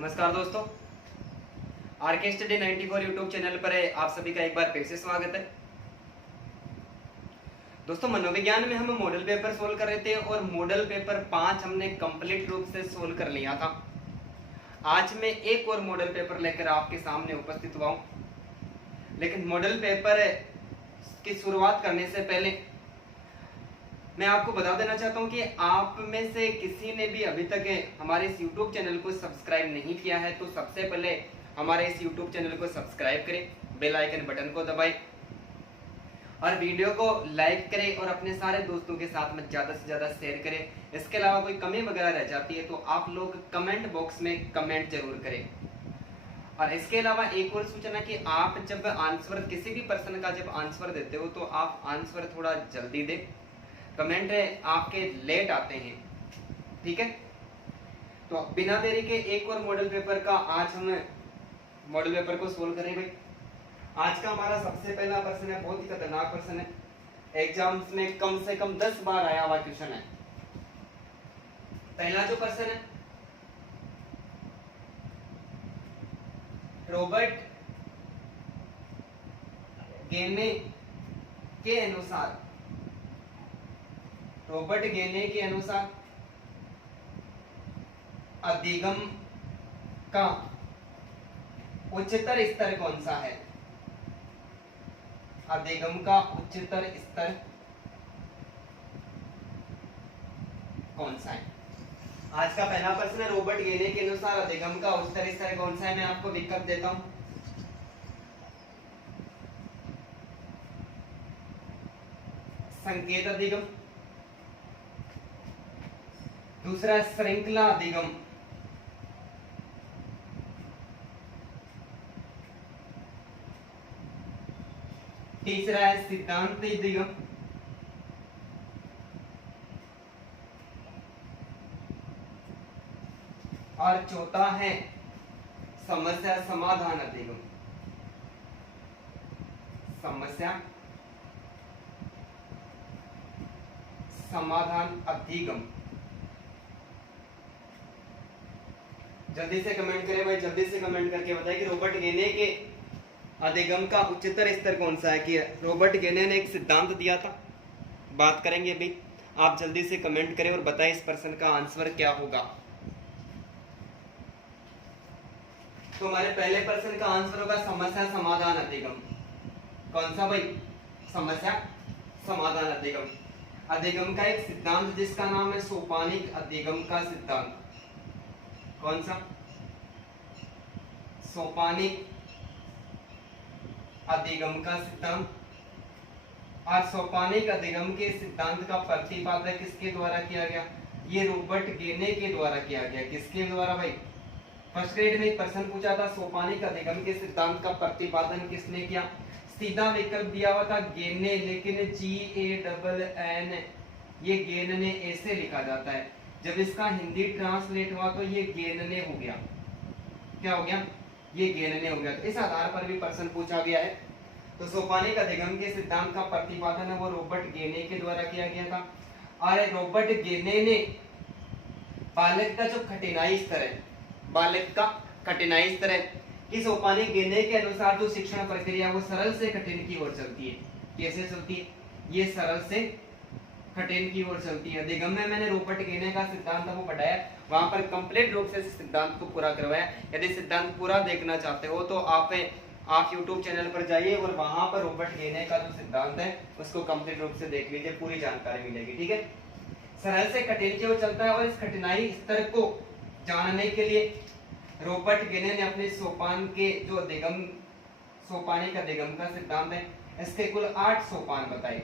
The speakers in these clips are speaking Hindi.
नमस्कार दोस्तों, आरके स्टडी 94 यूट्यूब चैनल पर आप सभी का एक बार फिर से स्वागत है। दोस्तों, मनोविज्ञान में हम मॉडल पेपर सोल्व कर रहे थे और मॉडल पेपर 5 हमने कंप्लीट रूप से सोल्व कर लिया था। आज मैं एक और मॉडल पेपर लेकर आपके सामने उपस्थित हुआ हूं, लेकिन मॉडल पेपर की शुरुआत करने से पहले मैं आपको बता देना चाहता हूं कि आप में से किसी ने भी अभी तक हमारे इस YouTube चैनल को सब्सक्राइब नहीं किया है तो सबसे पहले हमारे इस YouTube चैनल को सब्सक्राइब करें, बेल आइकन बटन को दबाएं और वीडियो को लाइक करें और अपने सारे दोस्तों के साथ में ज़्यादा से ज़्यादा शेयर करें। इसके अलावा कोई कमी वगैरह रह जाती है तो आप लोग कमेंट बॉक्स में कमेंट जरूर करें। और इसके अलावा एक और सूचना कि आप जब आंसर किसी भी पर्सन का जब आंसर देते हो तो आप आंसर थोड़ा जल्दी दें, कमेंट आपके लेट आते हैं, ठीक है। तो बिना देरी के एक और मॉडल पेपर का आज हम मॉडल पेपर को सोल्व करें भाई। आज का हमारा सबसे पहला प्रश्न है, बहुत ही खतरनाक प्रश्न है, एग्जाम्स में कम से कम 10 बार आया हुआ क्वेश्चन है। पहला जो प्रश्न है, रॉबर्ट गेने के अनुसार अधिगम का उच्चतर स्तर कौन सा है? अधिगम का उच्चतर स्तर कौन सा है? आज का पहला प्रश्न है, रॉबर्ट गेने के अनुसार अधिगम का उच्चतर स्तर कौन सा है? मैं आपको विकल्प देता हूं। संकेत अधिगम, दूसरा श्रृंखला अधिगम, तीसरा है सिद्धांत अधिगम, और चौथा है समस्या समाधान अधिगम। समस्या समाधान अधिगम। जल्दी से कमेंट करें भाई, जल्दी से कमेंट करके बताएं कि रॉबर्ट गेने के अधिगम का उच्चतर स्तर कौन सा है। कि रॉबर्ट गेने ने एक सिद्धांत दिया था, बात करेंगे अभी। आप जल्दी से कमेंट करें और बताएं इस प्रश्न का आंसर क्या होगा। तो हमारे पहले प्रश्न का आंसर होगा समस्या समाधान अधिगम। कौन सा भाई? समस्या समाधान अधिगम। अधिगम का एक सिद्धांत जिसका नाम है सोपानिक अधिगम का सिद्धांत। कौन सा? सोपानिक अधिगम का सिद्धांत। और सोपानिक अधिगम के सिद्धांत का प्रतिपादन किसके द्वारा किया गया? ये रॉबर्ट गेने के द्वारा किया गया। किसके द्वारा भाई? फर्स्ट ग्रेड में एक प्रश्न पूछा था, सोपानिक अधिगम के सिद्धांत का प्रतिपादन किसने किया? सीधा विकल्प दिया हुआ था गेने, लेकिन GANN, ये गेन ने ऐसे लिखा जाता है। जब इसका हिंदी ट्रांसलेट हुआ तो ये गेन ने हो गया। क्या हो गया? ये गेन ने हो गया। तो इस आधार पर भी प्रश्न पूछा गया है। तो सोपानिक अधिगम के सिद्धांत का प्रतिपादन है वो रॉबर्ट गेने के द्वारा किया गया था। और रॉबर्ट गेने ने बालक का जो कठिनाई स्तर है, बालक का कठिनाई स्तर है, कि सोपानिक गेने के अनुसार जो शिक्षण प्रक्रिया वो सरल से कठिन की ओर चलती है। कैसे चलती है? ये सरल से कठिन की ओर चलती है। अधिगम में मैंने रॉबर्ट गेने का सिद्धांत वो पढ़ाया, वहां पर कंप्लीट रूप से सिद्धांत को पूरा करवाया। यदि सिद्धांत पूरा देखना चाहते हो तो आप YouTube चैनल पर जाइए और वहां पर रॉबर्ट गेने का जो सिद्धांत है उसको कंप्लीट रूप से देख लीजिए, पूरी जानकारी मिलेगी, ठीक है। सरल से कठिन की ओर चलता है और इस कठिनाई स्तर को जानने के लिए रॉबर्ट गेने ने अपने सोपान के जो अधिगम, सोपानिक अधिगम का सिद्धांत है, इसके कुल 8 सोपान बताए।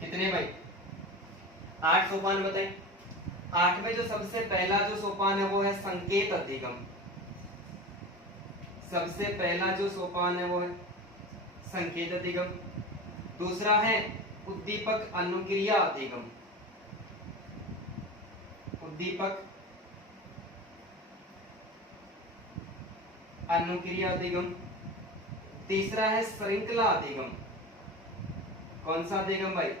कितने भाई? 8 सोपान बताए। 8वें जो सबसे पहला जो सोपान है वो है संकेत अधिगम। सबसे पहला जो सोपान है वो है संकेत अधिगम। दूसरा है उद्दीपक अनुक्रिया अधिगम। उद्दीपक अनुक्रिया अधिगम। तीसरा है श्रृंखला अधिगम। कौन सा अधिगम भाई?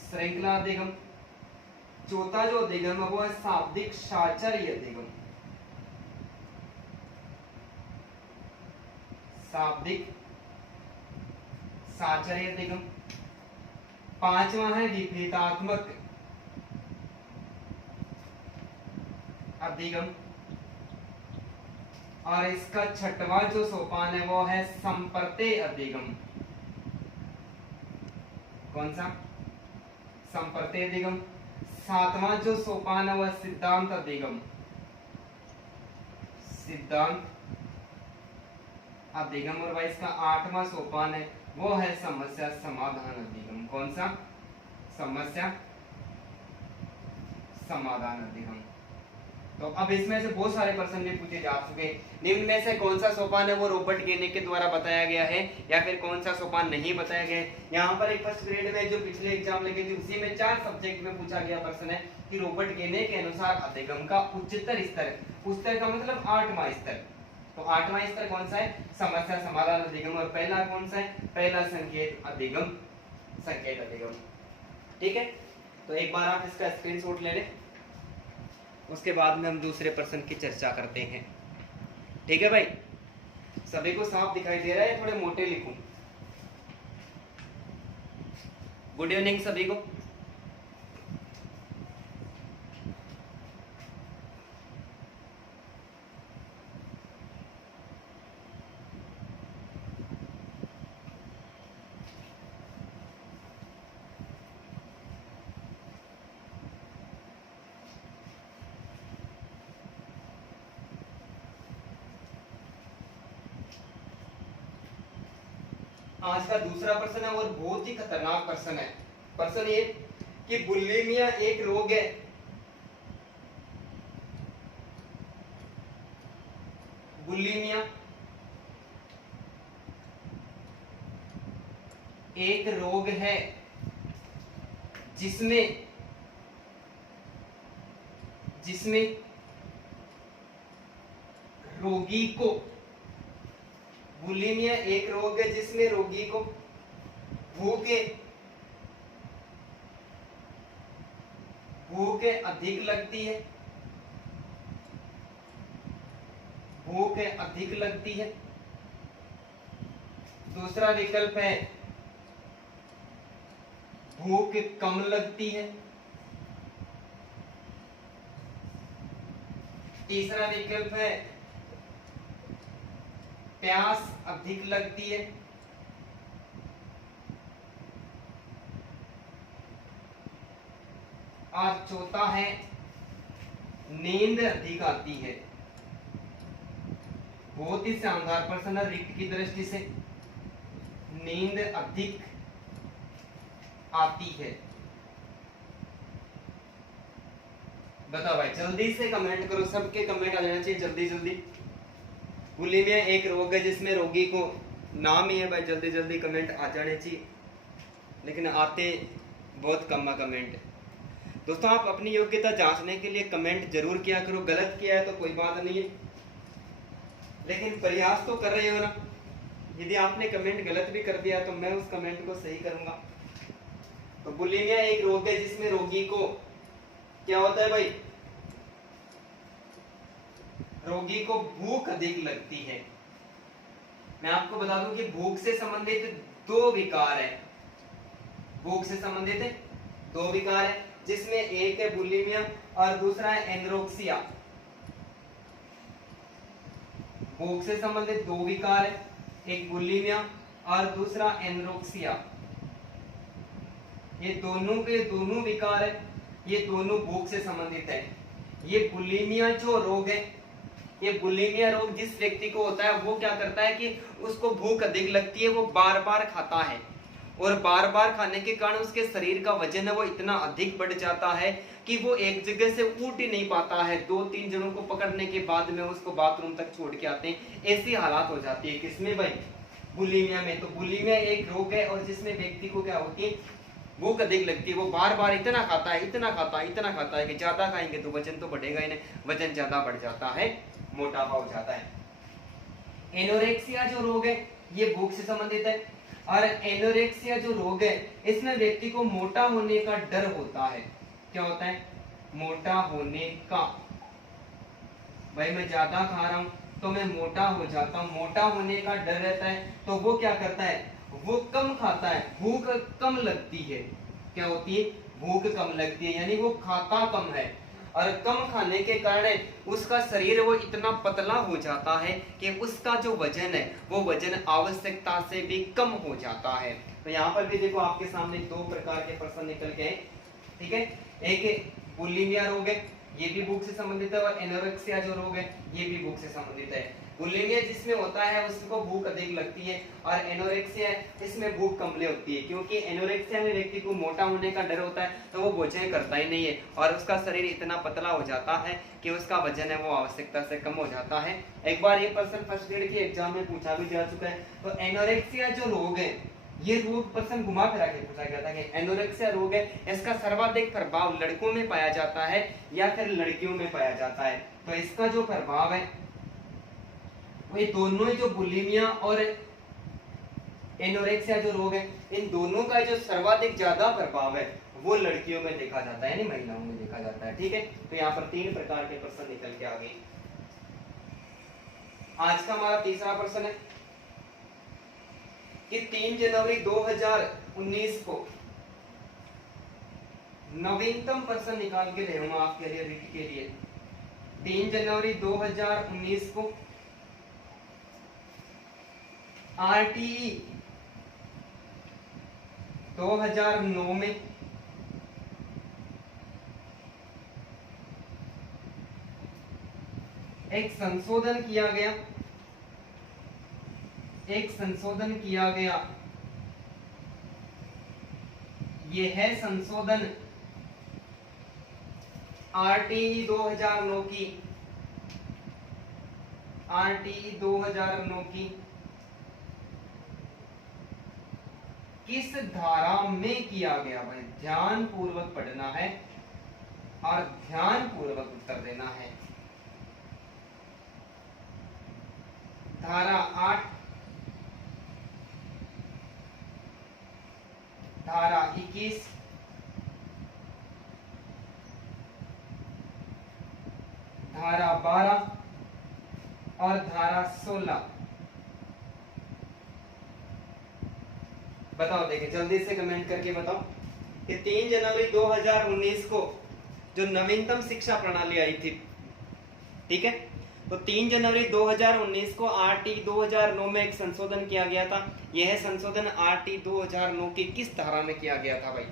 श्रृंखला अधिगम। चौथा जो अधिगम है वो है शाब्दिक साहचर्य अधिगम। शाब्दिक साचर्य अधिगम। पांचवा है विपरीतात्मक अधिगम। और इसका छठवां जो सोपान है वो है संप्रत्यय अधिगम। कौन सा? संप्रत्यय अधिगम। सातवां जो सोपान है वह सिद्धांत अधिगम। सिद्धांत अधिगम। और भाई इसका आठवां सोपान है वो है समस्या समाधान अधिगम। कौन सा? समस्या समाधान अधिगम। तो अब इसमें से बहुत सारे प्रश्न भी पूछे जा चुके हैं। निम्न में से कौन सा सोपान है वो रॉबर्ट गेने के द्वारा बताया गया है या फिर कौन सा सोपान नहीं बताया गया है? यहाँ पर एक फर्स्ट ग्रेड में जो पिछले एग्जाम लगे थे उसी में 4 सब्जेक्ट में पूछा गया प्रश्न है कि रॉबर्ट गेने के अनुसार अधिगम का उच्चतर स्तर, उच्चतर का मतलब 8वां स्तर, तो 8वां स्तर कौन सा है? समस्या समाधान अधिगम। और पहला कौन सा है? पहला संकेत अधिगम, संकेत अधिगम। ठीक है, तो एक बार आप इसका स्क्रीनशॉट ले लें, उसके बाद में हम दूसरे प्रश्न की चर्चा करते हैं। ठीक है भाई, सभी को साफ दिखाई दे रहा है? थोड़े मोटे लिखूं? गुड इवनिंग सभी को। आज का दूसरा प्रश्न है और बहुत ही खतरनाक प्रश्न है। प्रश्न ये कि बुलिमिया एक रोग है। बुलिमिया एक रोग है जिसमें रोगी को, बुलिमिया एक रोग है जिसमें रोगी को भूख अधिक लगती है, भूख अधिक लगती है। दूसरा विकल्प है भूख कम लगती है। तीसरा विकल्प है प्यास अधिक लगती है। और चौथा है नींद अधिक आती है। बहुत ही शानदार प्रश्न है रिक्त की दृष्टि से। नींद अधिक आती है। बताओ भाई, जल्दी से कमेंट करो, सबके कमेंट आ जाना चाहिए जल्दी जल्दी। बुलिमिया एक रोग है जिसमें रोगी को, नाम ही है भाई, जल्दी जल्दी कमेंट आ जाने चाहिए, लेकिन आते बहुत कम कमेंट। दोस्तों आप अपनी योग्यता जांचने के लिए कमेंट जरूर किया करो। गलत किया है तो कोई बात नहीं है, लेकिन प्रयास तो कर रहे हो ना। यदि आपने कमेंट गलत भी कर दिया तो मैं उस कमेंट को सही करूंगा। तो बुलिमिया एक रोग है जिसमें रोगी को क्या होता है भाई? रोगी को भूख अधिक लगती है। मैं आपको बता दूं कि भूख से संबंधित 2 विकार है। भूख से संबंधित 2 विकार है, जिसमें एक है बुलिमिया और दूसरा है एनोरेक्सिया। भूख से संबंधित 2 विकार है, एक बुलिमिया और दूसरा एनोरेक्सिया। ये दोनों के दोनों विकार है, ये दोनों भूख से संबंधित है। ये बुलिमिया जो रोग है, ये बुलिमिया रोग जिस व्यक्ति को होता है वो क्या करता है कि उसको भूख अधिक लगती है, वो बार बार खाता है और बार बार खाने के कारण उसके शरीर का वजन है वो इतना अधिक बढ़ जाता है कि वो एक जगह से उठ ही नहीं पाता है। 2-3 जनों को पकड़ने के बाद में उसको बाथरूम तक छोड़ के आते हैं। ऐसी हालात हो जाती है किसमें भाई? बुलिमिया में। तो बुलिमिया एक रोग है और जिसमें व्यक्ति को क्या होती है? भूख अधिक लगती है। वो बार बार इतना खाता है, इतना खाता है, इतना खाता है कि ज्यादा खाएंगे तो वजन तो बढ़ेगा ही नहीं, वजन ज्यादा बढ़ जाता है, मोटापा हो जाता है। एनोरेक्सिया जो रोग है ये भूख से संबंधित है, और एनोरेक्सिया जो रोग है इसमें व्यक्ति को मोटा होने का डर होता है। क्या होता है? मोटा होने का। भाई मैं ज्यादा खा रहा हूं तो मैं मोटा हो जाता हूँ। मोटा होने का डर रहता है तो वो क्या करता है, वो कम खाता है, भूख कम लगती है। क्या होती है, भूख कम लगती है, यानी वो खाता कम है। और कम खाने के कारण उसका शरीर वो इतना पतला हो जाता है कि उसका जो वजन है वो वजन आवश्यकता से भी कम हो जाता है। तो यहाँ पर भी देखो आपके सामने दो प्रकार के प्रश्न निकल के, ठीक है। एक बुलिमिया रोग है, ये भी भूख से संबंधित है, और एनोरेक्सिया जो रोग है ये भी भूख से संबंधित है। बुलिमिया जिसमें होता है उसको भूख अधिक लगती है, और एनोरेक्सिया इसमें भूख कम होती है, क्योंकि एनोरेक्सिया में व्यक्ति को मोटा होने का डर होता है तो वो भोजन करता ही नहीं है, और उसका शरीर इतना पतला हो जाता है कि उसका वजन है वो आवश्यकता से कम हो जाता है। एक बार ये प्रश्न फर्स्ट ग्रेड के एग्जाम में पूछा भी जा चुका है। तो एनोरेक्सिया जो रोग है, ये रोग प्रश्न घुमा फिरा के पूछा गया था कि एनोरेक्सिया रोग है, इसका सर्वाधिक प्रभाव लड़कों में पाया जाता है या फिर लड़कियों में पाया जाता है। तो इसका जो प्रभाव है वो दोनों ही, जो बुलिमिया और एनोरेक्सिया जो रोग है, इन दोनों का जो सर्वाधिक ज्यादा प्रभाव है वो लड़कियों में देखा जाता है, यानी महिलाओं में देखा जाता है, ठीक है। तो यहाँ पर 3 प्रकार के प्रश्न निकल के आ गए। आज का हमारा तीसरा प्रश्न है कि 3 जनवरी 2019 को नवीनतम प्रश्न निकाल के ले हूं आपके लिए, रीट के लिए। 3 जनवरी 2019 को आरटीई 2009 में एक संशोधन किया गया, ये है संशोधन आरटीई 2009 की, किस धारा में किया गया। भाई ध्यान पूर्वक पढ़ना है और ध्यान पूर्वक उत्तर देना है। धारा 8, धारा 21, धारा 12 और धारा 16। बताओ, देखिए जल्दी से कमेंट करके बताओ कि 3 जनवरी 2019 को जो नवीनतम शिक्षा प्रणाली आई थी, ठीक है, तो 3 जनवरी 2019 को आरटी 2009 में एक संशोधन किया गया था। यह संशोधन आरटी 2009 की किस धारा में किया गया था। भाई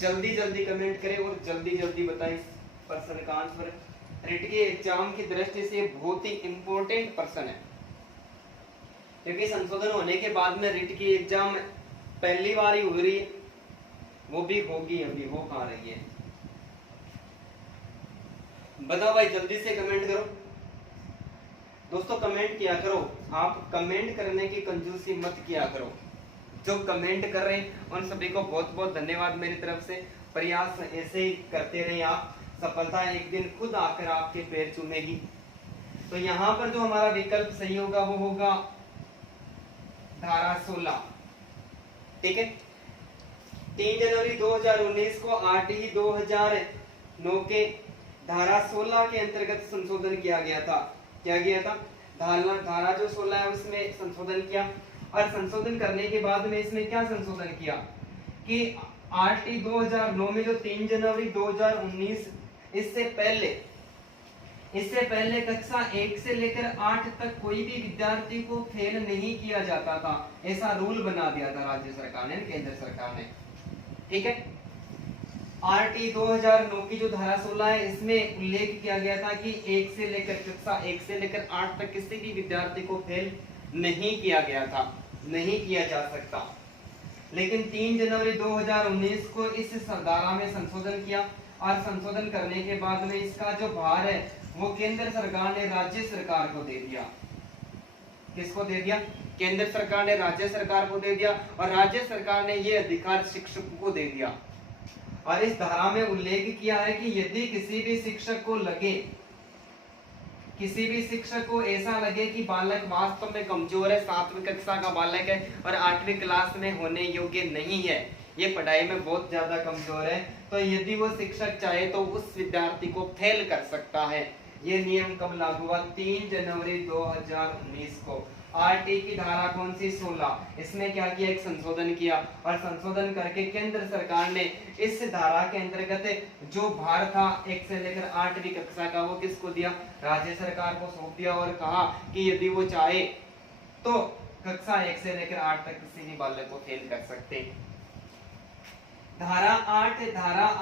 जल्दी जल्दी कमेंट करें और जल्दी जल्दी बताएं प्रश्न का आंसर। रिट के एग्जाम की दृष्टि से बहुत ही इंपॉर्टेंट प्रश्न है, क्योंकि संशोधन होने के बाद में रिट की एग्जाम पहली बार ही हो रही है, वो भी होगी, अभी हो कहां रही है। बताओ भाई, जल्दी से कमेंट करो दोस्तों, कमेंट किया करो। आप कमेंट करने की कंजूसी मत किया करो। जो कमेंट कर रहे हैं उन सभी को बहुत बहुत धन्यवाद मेरी तरफ से। प्रयास ऐसे ही करते रहे आप, सफलता एक दिन खुद आकर आपके पैर चूमेगी। तो यहाँ पर जो हमारा विकल्प सही होगा वो होगा धारा 16, ठीक है। 3 जनवरी 2019 को आरटीई 2009 के धारा 16 के अंतर्गत संशोधन किया गया था। क्या किया था, धारा जो 16 है उसमें संशोधन किया, और संशोधन करने के बाद में इसमें क्या संशोधन किया कि आरटी 2009 में जो 3 जनवरी 2019, इससे पहले कक्षा 1 से लेकर 8 तक कोई भी विद्यार्थी को फेल नहीं किया जाता था। ऐसा रूल बना दिया था राज्य सरकार ने, केंद्र सरकार ने, ठीक है। आरटी 2009 की जो धारा 16 है इसमें उल्लेख किया गया था कि कक्षा 1 से लेकर 8 तक किसी भी विद्यार्थी को फेल नहीं किया गया था, नहीं किया जा सकता। लेकिन 3 जनवरी 2019 को इस धारा में संशोधन किया, और संशोधन करने के बाद में इसका जो भार है वो केंद्र सरकार ने राज्य सरकार को दे दिया। किसको दे दिया, केंद्र सरकार ने राज्य सरकार को दे दिया, और राज्य सरकार ने ये अधिकार शिक्षकों को दे दिया। और इस धारा में उल्लेख किया है कि यदि किसी भी शिक्षक को ऐसा लगे कि बालक वास्तव में कमजोर है, 7वीं कक्षा का बालक है और 8वीं क्लास में होने योग्य नहीं है, ये पढ़ाई में बहुत ज्यादा कमजोर है, तो यदि वो शिक्षक चाहे तो उस विद्यार्थी को फेल कर सकता है। ये नियम कब लागू हुआ? 3 जनवरी 2019 को। आरटी की धारा कौन सी? 16। इसमें क्या किया? एक संशोधन किया, और संशोधन करके केंद्र सरकार ने इस धारा के अंतर्गत जो भार था 1 से लेकर 8वीं कक्षा का, वो किसको दिया? राज्य सरकार को सौंप दिया, और कहा कि यदि वो चाहे तो कक्षा 1 से लेकर 8 तक किसी भी बालक को फेल कर सकते। धारा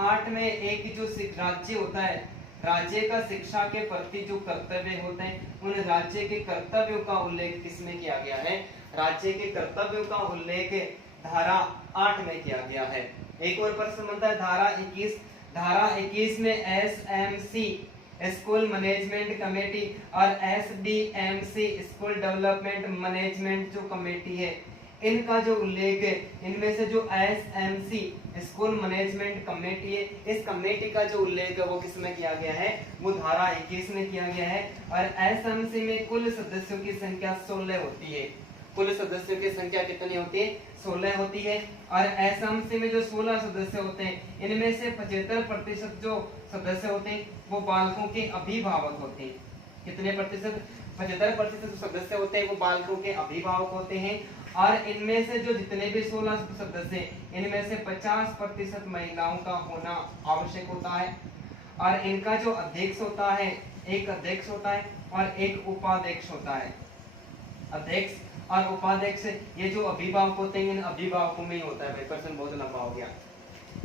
8 में एक जो राज्य होता है, राज्य का शिक्षा के प्रति जो कर्तव्य होते हैं, उन राज्य के कर्तव्यों का उल्लेख किसमें किया गया है? राज्य के कर्तव्यों का उल्लेख धारा 8 में किया गया है। एक और प्रश्न बनता है धारा 21। धारा 21 में एसएमसी स्कूल मैनेजमेंट कमेटी और एसडीएमसी स्कूल डेवलपमेंट मैनेजमेंट जो कमेटी है, इनका जो उल्लेख है, इनमें से जो एसएमसी स्कूल मैनेजमेंट कमेटी है, इस कमेटी का जो उल्लेख है वो किसमें किया गया है? वो धारा 21 में किया गया है। और एसएमसी में कुल सदस्यों की संख्या 16 होती है। कुल सदस्यों की संख्या कितनी होती है? 16 होती है। और एसएमसी में जो 16 सदस्य होते हैं, इनमें से 75% जो सदस्य होते हैं वो बालकों के अभिभावक होते हैं। कितने प्रतिशत? 75% जो सदस्य होते हैं वो बालकों के अभिभावक होते हैं। और इनमें से जो जितने भी 16 सदस्य हैं, इनमें से 50% महिलाओं का होना आवश्यक होता है। और इनका जो अध्यक्ष होता है, एक अध्यक्ष होता है और एक उपाध्यक्ष होता है। अध्यक्ष और उपाध्यक्ष ये जो अभिभावक होते हैं, इन अभिभावकों में ही होता है। प्रश्न बहुत लंबा हो गया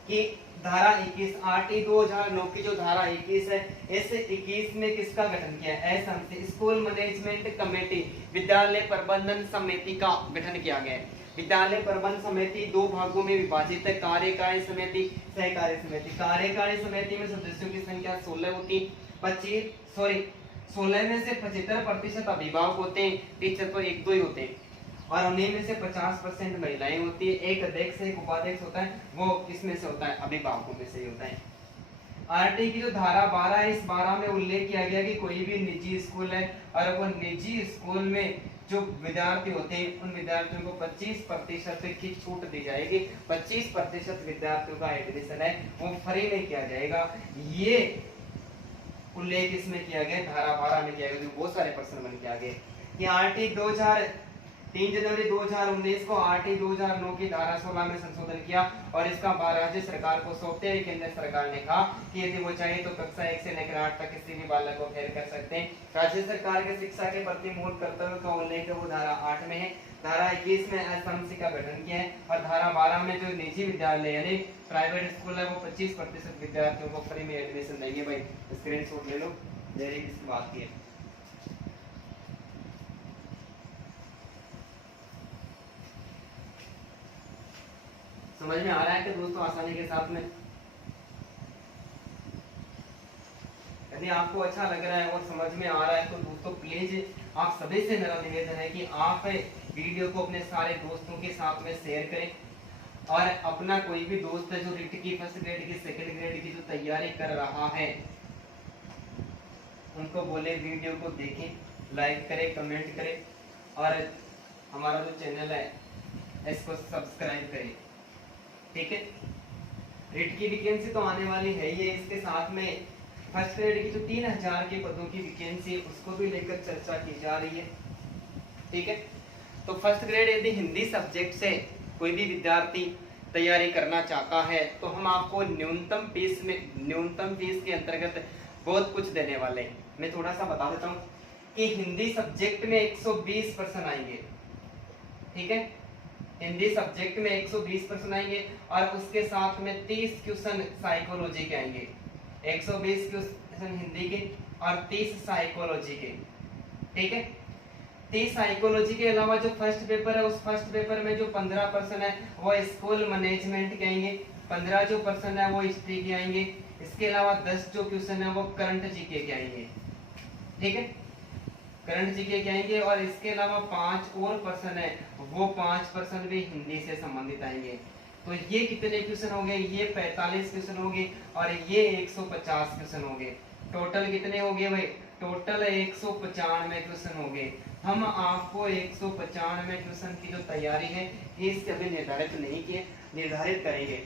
कि धारा 21 आरटी 2009 की जो धारा 21 है, इस 21 में किसका गठन किया है? एसएमसी स्कूल मैनेजमेंट कमेटी, विद्यालय प्रबंधन समिति का गठन किया गया है। विद्यालय प्रबंधन समिति 2 भागों में विभाजित है, कार्यकारी समिति, सहकारी समिति। कार्यकारी समिति में सदस्यों की संख्या 16 होती है। 16 में से 75% अभिभावक होते हैं, टीचर तो 1-2 ही होते हैं, और उन्हीं में से 50% महिलाएं होती है। एक अध्यक्ष एक उपाध्यक्ष होता है, वो किसमें से होता है? अभिभावकों में से ही होता है। आरटी की जो धारा 12 है, इस 12 में उल्लेख किया गया कि कोई भी निजी स्कूल है और वो निजी स्कूल में जो विद्यार्थी होते हैं, उन विद्यार्थियों को 25% की छूट दी जाएगी। 25% विद्यार्थियों का एडमिशन है वो फ्री में किया जाएगा। ये उल्लेख इसमें किया गया, धारा 12 में किया गया। बहुत सारे प्रश्न बन के आ गए कि आरटी 3 जनवरी 2019 को आरटी 2009 की धारा 16 में संशोधन किया, और इसका राज्य सरकार को सौंपते हुए केंद्र सरकार ने कहा कि यदि वो चाहे तो कक्षा 1 से लेकर 8 तक किसी भी बालक को फेल कर सकते हैं। राज्य सरकार के शिक्षा के प्रति मूल कर्तव्य का उल्लेख वो धारा 8 में है। धारा 21 में एसएमसी का गठन किया है, और धारा 12 में जो निजी विद्यालय यानी प्राइवेट स्कूल है वो 25% विद्यार्थियों को फ्री में एडमिशन देंगे। भाई स्क्रीनशॉट ले लो, मेरी किस बात की है। समझ में आ रहा है कि दोस्तों आसानी के साथ में? यदि आपको अच्छा लग रहा है और समझ में आ रहा है तो दोस्तों प्लीज आप सभी से मेरा निवेदन है कि आप वीडियो को अपने सारे दोस्तों के साथ में शेयर करें, और अपना कोई भी दोस्त है जो रिट की फर्स्ट ग्रेड की सेकंड ग्रेड की जो तैयारी कर रहा है, उनको बोले वीडियो को देखें, लाइक करें, कमेंट करें, और हमारा जो चैनल है इसको सब्सक्राइब करें। ठीक है, रिट की वैकेंसी तो आने वाली है ही है, इसके साथ में फर्स्ट ग्रेड की जो 3000 के पदों की वैकेंसी है उसको भी लेकर चर्चा की जा रही है। ठीक है, तो फर्स्ट ग्रेड यदि हिंदी सब्जेक्ट से कोई भी विद्यार्थी तैयारी करना चाहता है तो हम आपको न्यूनतम फीस के अंतर्गत बहुत कुछ देने वाले हैं। मैं थोड़ा सा बता देता हूँ कि हिंदी सब्जेक्ट में 120 प्रश्न आएंगे। ठीक है, हिंदी सब्जेक्ट में 120 प्रश्न आएंगे, और उसके साथ में 30 क्वेश्चन साइकोलॉजी के आएंगे। 120 क्वेश्चन हिंदी के और 30 साइकोलॉजी के। ठीक है, 30 साइकोलॉजी के अलावा जो फर्स्ट पेपर है, उस फर्स्ट पेपर में जो 15 प्रश्न है वो स्कूल मैनेजमेंट के आएंगे, 15 जो प्रश्न है वो हिस्ट्री के आएंगे, इसके अलावा 10 जो क्वेश्चन है वो करंट जीके के आएंगे। ठीक है, करंट जीके के आएंगे, और इसके अलावा 5 और प्रश्न है वो 5 प्रश्न भी हिंदी से संबंधित आएंगे। तो ये कितने क्वेश्चन हो गए? ये 45 क्वेश्चन हो गए, और ये 150 क्वेश्चन हो गए। टोटल कितने हो गए भाई? टोटल 195 क्वेश्चन हो गए। हम आपको 195 क्वेश्चन की जो तैयारी है इससे अभी निर्धारित नहीं किए, निर्धारित करेंगे।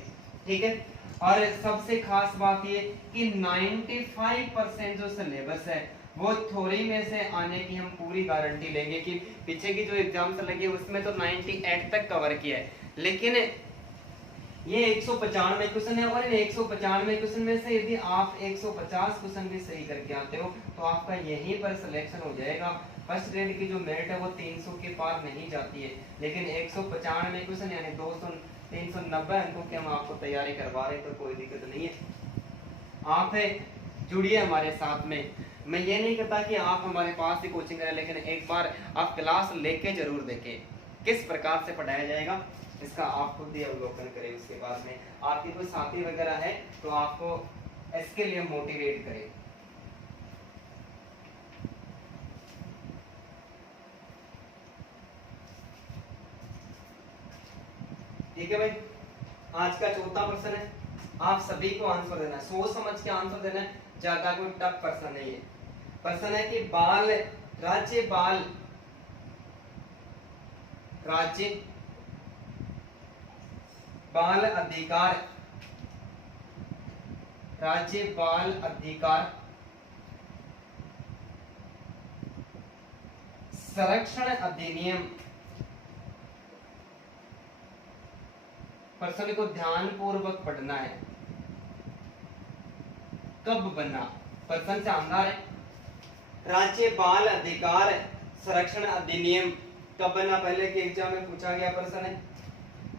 ठीक है, और सबसे खास बात ये कि 95% जो सिलेबस है वो थ्योरी में से आने की हम पूरी गारंटी लेंगे कि पीछे की जो एग्जाम्स लगे उसमें तो 98 तक कवर किया है, लेकिन ये 195 क्वेश्चन है और इन 195 क्वेश्चन में से यदि आप 150 क्वेश्चन भी सही करके आते हो तो आपका यहीं पर सिलेक्शन हो जाएगा। फर्स्ट ग्रेड की जो मेरिट है वो 300 के पार नहीं जाती है, लेकिन 195 क्वेश्चन यानी 390 अंकों की हम आपको तैयारी करवा रहे हैं, तो कोई दिक्कत नहीं है। आप जुड़िए हमारे साथ में। मैं ये नहीं कहता कि आप हमारे पास ही कोचिंग करें, लेकिन एक बार आप क्लास लेके जरूर देखें किस प्रकार से पढ़ाया जाएगा, इसका आप खुद ही अवलोकन करें। उसके बाद में आपके कोई साथी वगैरह है तो आपको इसके लिए मोटिवेट करें। ठीक है भाई, आज का चौथा प्रश्न है, आप सभी को आंसर देना है, सोच समझ के आंसर देना है, ज्यादा कोई टफ प्रश्न नहीं है। प्रश्न है कि राज्य बाल अधिकार संरक्षण अधिनियम, प्रश्न को ध्यान पूर्वक पढ़ना है, कब बना? प्रश्न से अंदर है, राज्य बाल अधिकार संरक्षण अधिनियम कब बना? पहले के एग्जाम में पूछा गया प्रश्न है।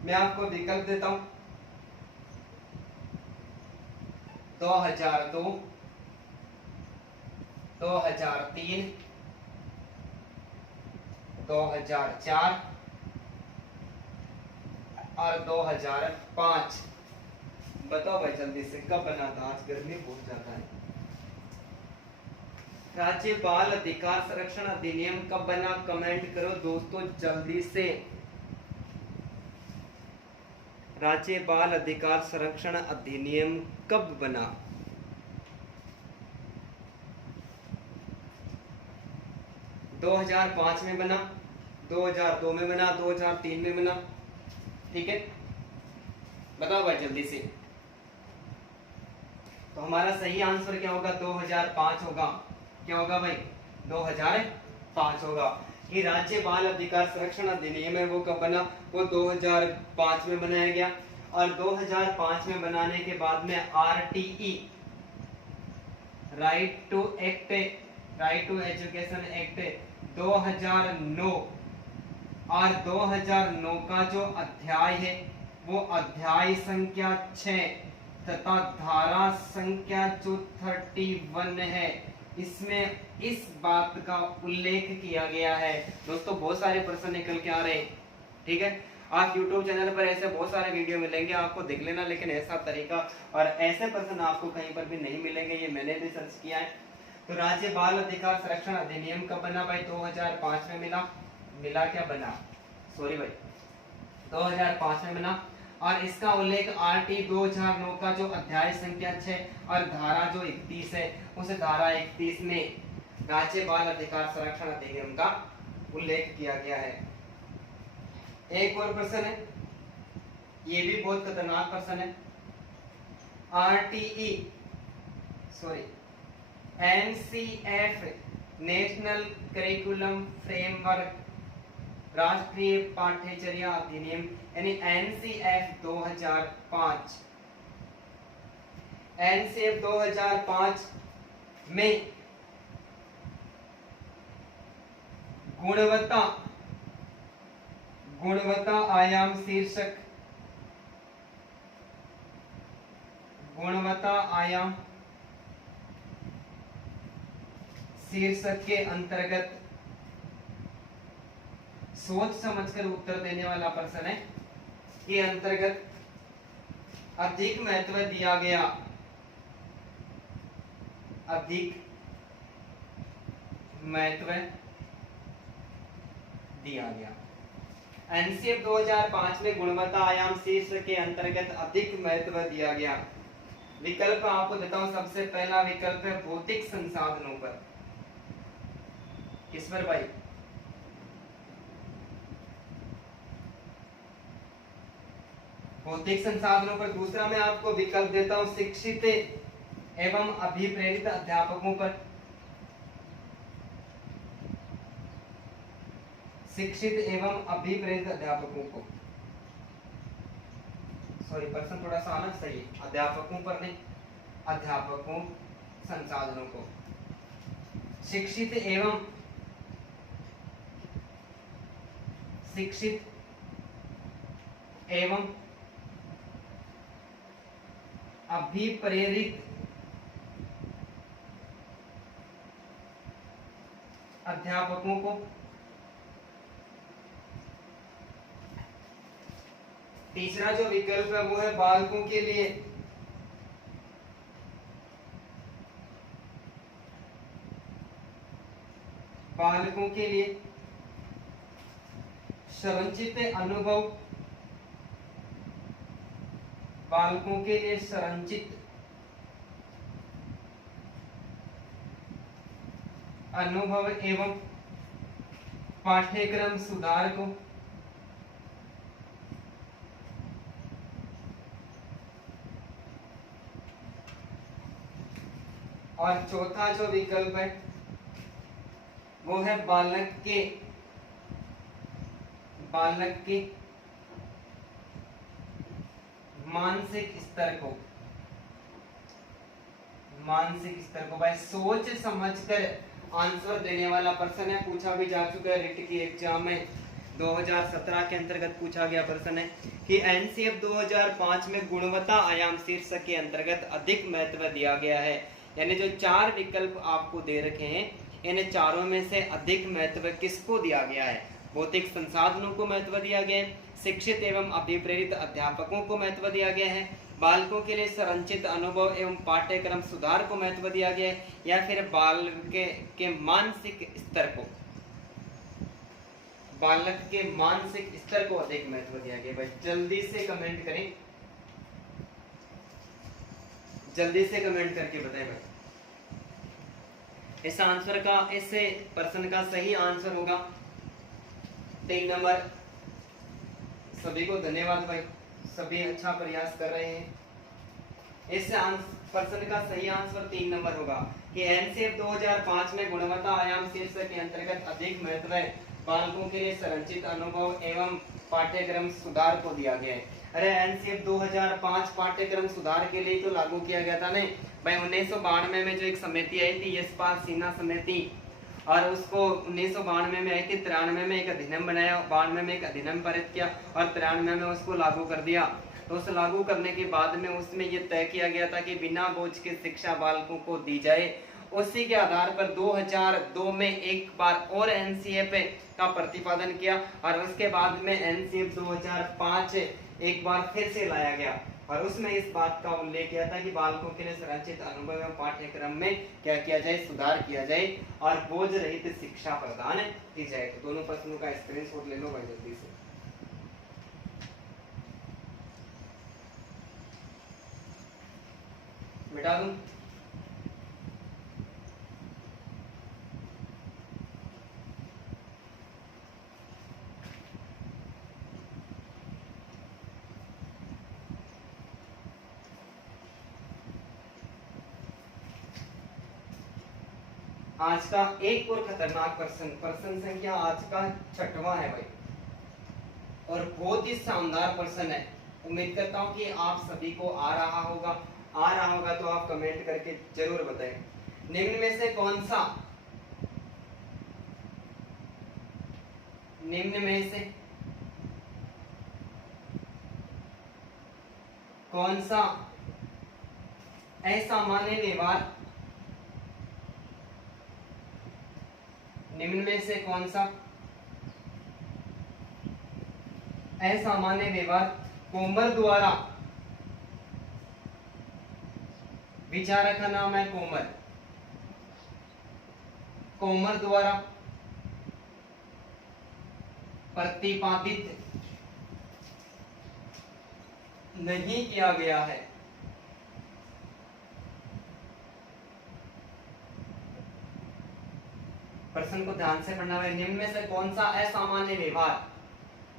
मैं आपको विकल्प देता हूं, 2002, 2003, 2004 और 2005। बताओ भाई जल्दी से कब बना था? आज गर्मी बहुत ज्यादा है। राज्य बाल अधिकार संरक्षण अधिनियम कब बना? कमेंट करो दोस्तों जल्दी से। राज्य बाल अधिकार संरक्षण अधिनियम कब बना? दो 2005 में बना, 2002 में बना, 2003 में बना। ठीक है, बताओ भाई जल्दी से। तो हमारा सही आंसर क्या होगा? 2005 होगा। क्या होगा भाई? 2005 होगा। कि राज्य बाल अधिकार संरक्षण अधिनियम है वो कब बना? वो 2005 में बनाया गया। और 2005 में बनाने के बाद में RTE, right to education act 2009 और 2009 का जो अध्याय है वो अध्याय संख्या 6 तथा धारा संख्या जो 31 है, इसमें इस बात का उल्लेख किया गया है। दोस्तों बहुत सारे प्रश्न निकल के आ रहे हैं। ठीक है, आप YouTube चैनल पर ऐसे बहुत सारे वीडियो मिलेंगे, आपको देख लेना, लेकिन ऐसा तरीका और ऐसे प्रश्न आपको कहीं पर भी नहीं मिलेंगे। ये मैंने भी सर्च किया है। तो राज्य बाल अधिकार संरक्षण अधिनियम कब बना भाई? 2005 में मिला क्या बना? सॉरी भाई, 2005 में बना। और इसका उल्लेख RT 2009 का जो अध्याय संख्या 6 और धारा जो 31 है, उस धारा 31 में राज्य बाल अधिकार संरक्षण अधिनियम का उल्लेख किया गया है। एक और प्रश्न है, ये भी बहुत खतरनाक प्रश्न है। RTE NCF national curriculum framework, राष्ट्रीय पाठ्यचर्या अधिनियम यानी NCF 2005। NCF 2005 में गुणवत्ता आयाम शीर्षक, गुणवत्ता आयाम शीर्षक के अंतर्गत सोच समझकर उत्तर देने वाला प्रश्न है। के अंतर्गत अधिक महत्व दिया गया, अधिक महत्व दिया गया। एनसीएफ 2005 में गुणवत्ता आयाम शीर्षक के अंतर्गत अधिक महत्व दिया गया। विकल्प आपको देता हूं। सबसे पहला विकल्प है भौतिक संसाधनों पर। किस पर भाई? भौतिक संसाधनों पर। दूसरा मैं आपको विकल्प देता हूं शिक्षित एवं अभिप्रेरित अध्यापकों पर। शिक्षित एवं अभिप्रेरित अध्यापकों को, सॉरी प्रश्न थोड़ा सा अलग सही है, अध्यापकों पर नहीं, अध्यापकों संसाधनों को, शिक्षित एवं अभिप्रेरित अध्यापकों को, तीसरा जो विकल्प है वो है बालकों के लिए संरचित अनुभव, बालकों के लिए संरचित अनुभव एवं पाठ्यक्रम सुधार को, और चौथा जो विकल्प है वो है बालक के मानसिक स्तर को भाई सोच समझकर आंसर देने वाला प्रश्न है, पूछा भी जा चुका है रिट की एग्जाम में, 2017 के अंतर्गत पूछा गया प्रश्न है कि एनसीएफ 2005 में गुणवत्ता आयाम शीर्षक के अंतर्गत अधिक महत्व दिया गया है। यानी जो 4 विकल्प आपको दे रखे हैं, इन चारों में से अधिक महत्व किसको दिया गया है? भौतिक संसाधनों को महत्व दिया गया है, शिक्षित एवं अभिप्रेरित अध्यापकों को महत्व दिया गया है, बालकों के लिए संरचित अनुभव एवं पाठ्यक्रम सुधार को महत्व दिया गया है, या फिर बालक के मानसिक स्तर को, बालक के मानसिक स्तर को अधिक महत्व दिया गया। भाई जल्दी से कमेंट करें, जल्दी से कमेंट करके बताएं भाई। इस आंसर का, इस प्रश्न का सही आंसर होगा 3 नंबर। सभी को धन्यवाद भाई, सभी अच्छा प्रयास कर रहे हैं। इस प्रश्न का सही आंसर 3 नंबर होगा कि एनसीएफ 2005 में गुणवत्ता आयाम शीर्षक के अंतर्गत अधिक महत्व है बालकों के लिए संरचित अनुभव एवं पाठ्यक्रम सुधार को दिया गया है। अरे एनसीएफ 2005 पाठ्यक्रम सुधार के लिए तो लागू किया गया था नहीं भाई। 1992 में जो एक समिति आई थी यशपाल सिन्हा समिति, और उसको 1992 में आई थी, 93 में एक अधिनियम बनाया, 92 में एक अधिनियम पारित किया और 93 में उसको लागू कर दिया। तो उस लागू करने के बाद में उसमें ये तय किया गया था कि बिना बोझ की शिक्षा बालकों को दी जाए। उसी के आधार पर 2002 में एक बार और एनसीएफ का प्रतिपादन किया और उसके बाद में एनसीएफ 2005 एक बार फिर से लाया गया और उसमें इस बात का उल्लेख किया था कि बालकों के लिए संरचित अनुभव एवं पाठ्यक्रम में क्या किया जाए, सुधार किया जाए और बोझ रहित शिक्षा प्रदान की जाए। तो दोनों प्रश्नों का स्क्रीनशॉट ले लो भाई जल्दी से। मिटा दूं? आज का एक और खतरनाक प्रश्न संख्या आज का 6वां है भाई, और बहुत ही शानदार प्रश्न है। उम्मीद करता हूं कि आप सभी को आ रहा होगा तो आप कमेंट करके जरूर बताएं। निम्न में से कौन सा असामान्य व्यवहार, निम्न में से कौन सा असामान्य व्यवहार कोमर द्वारा, विचारक का नाम है कोमर द्वारा प्रतिपादित नहीं किया गया है? प्रश्न को ध्यान से पढ़ना है। निम्न में से कौन सा असामान्य व्यवहार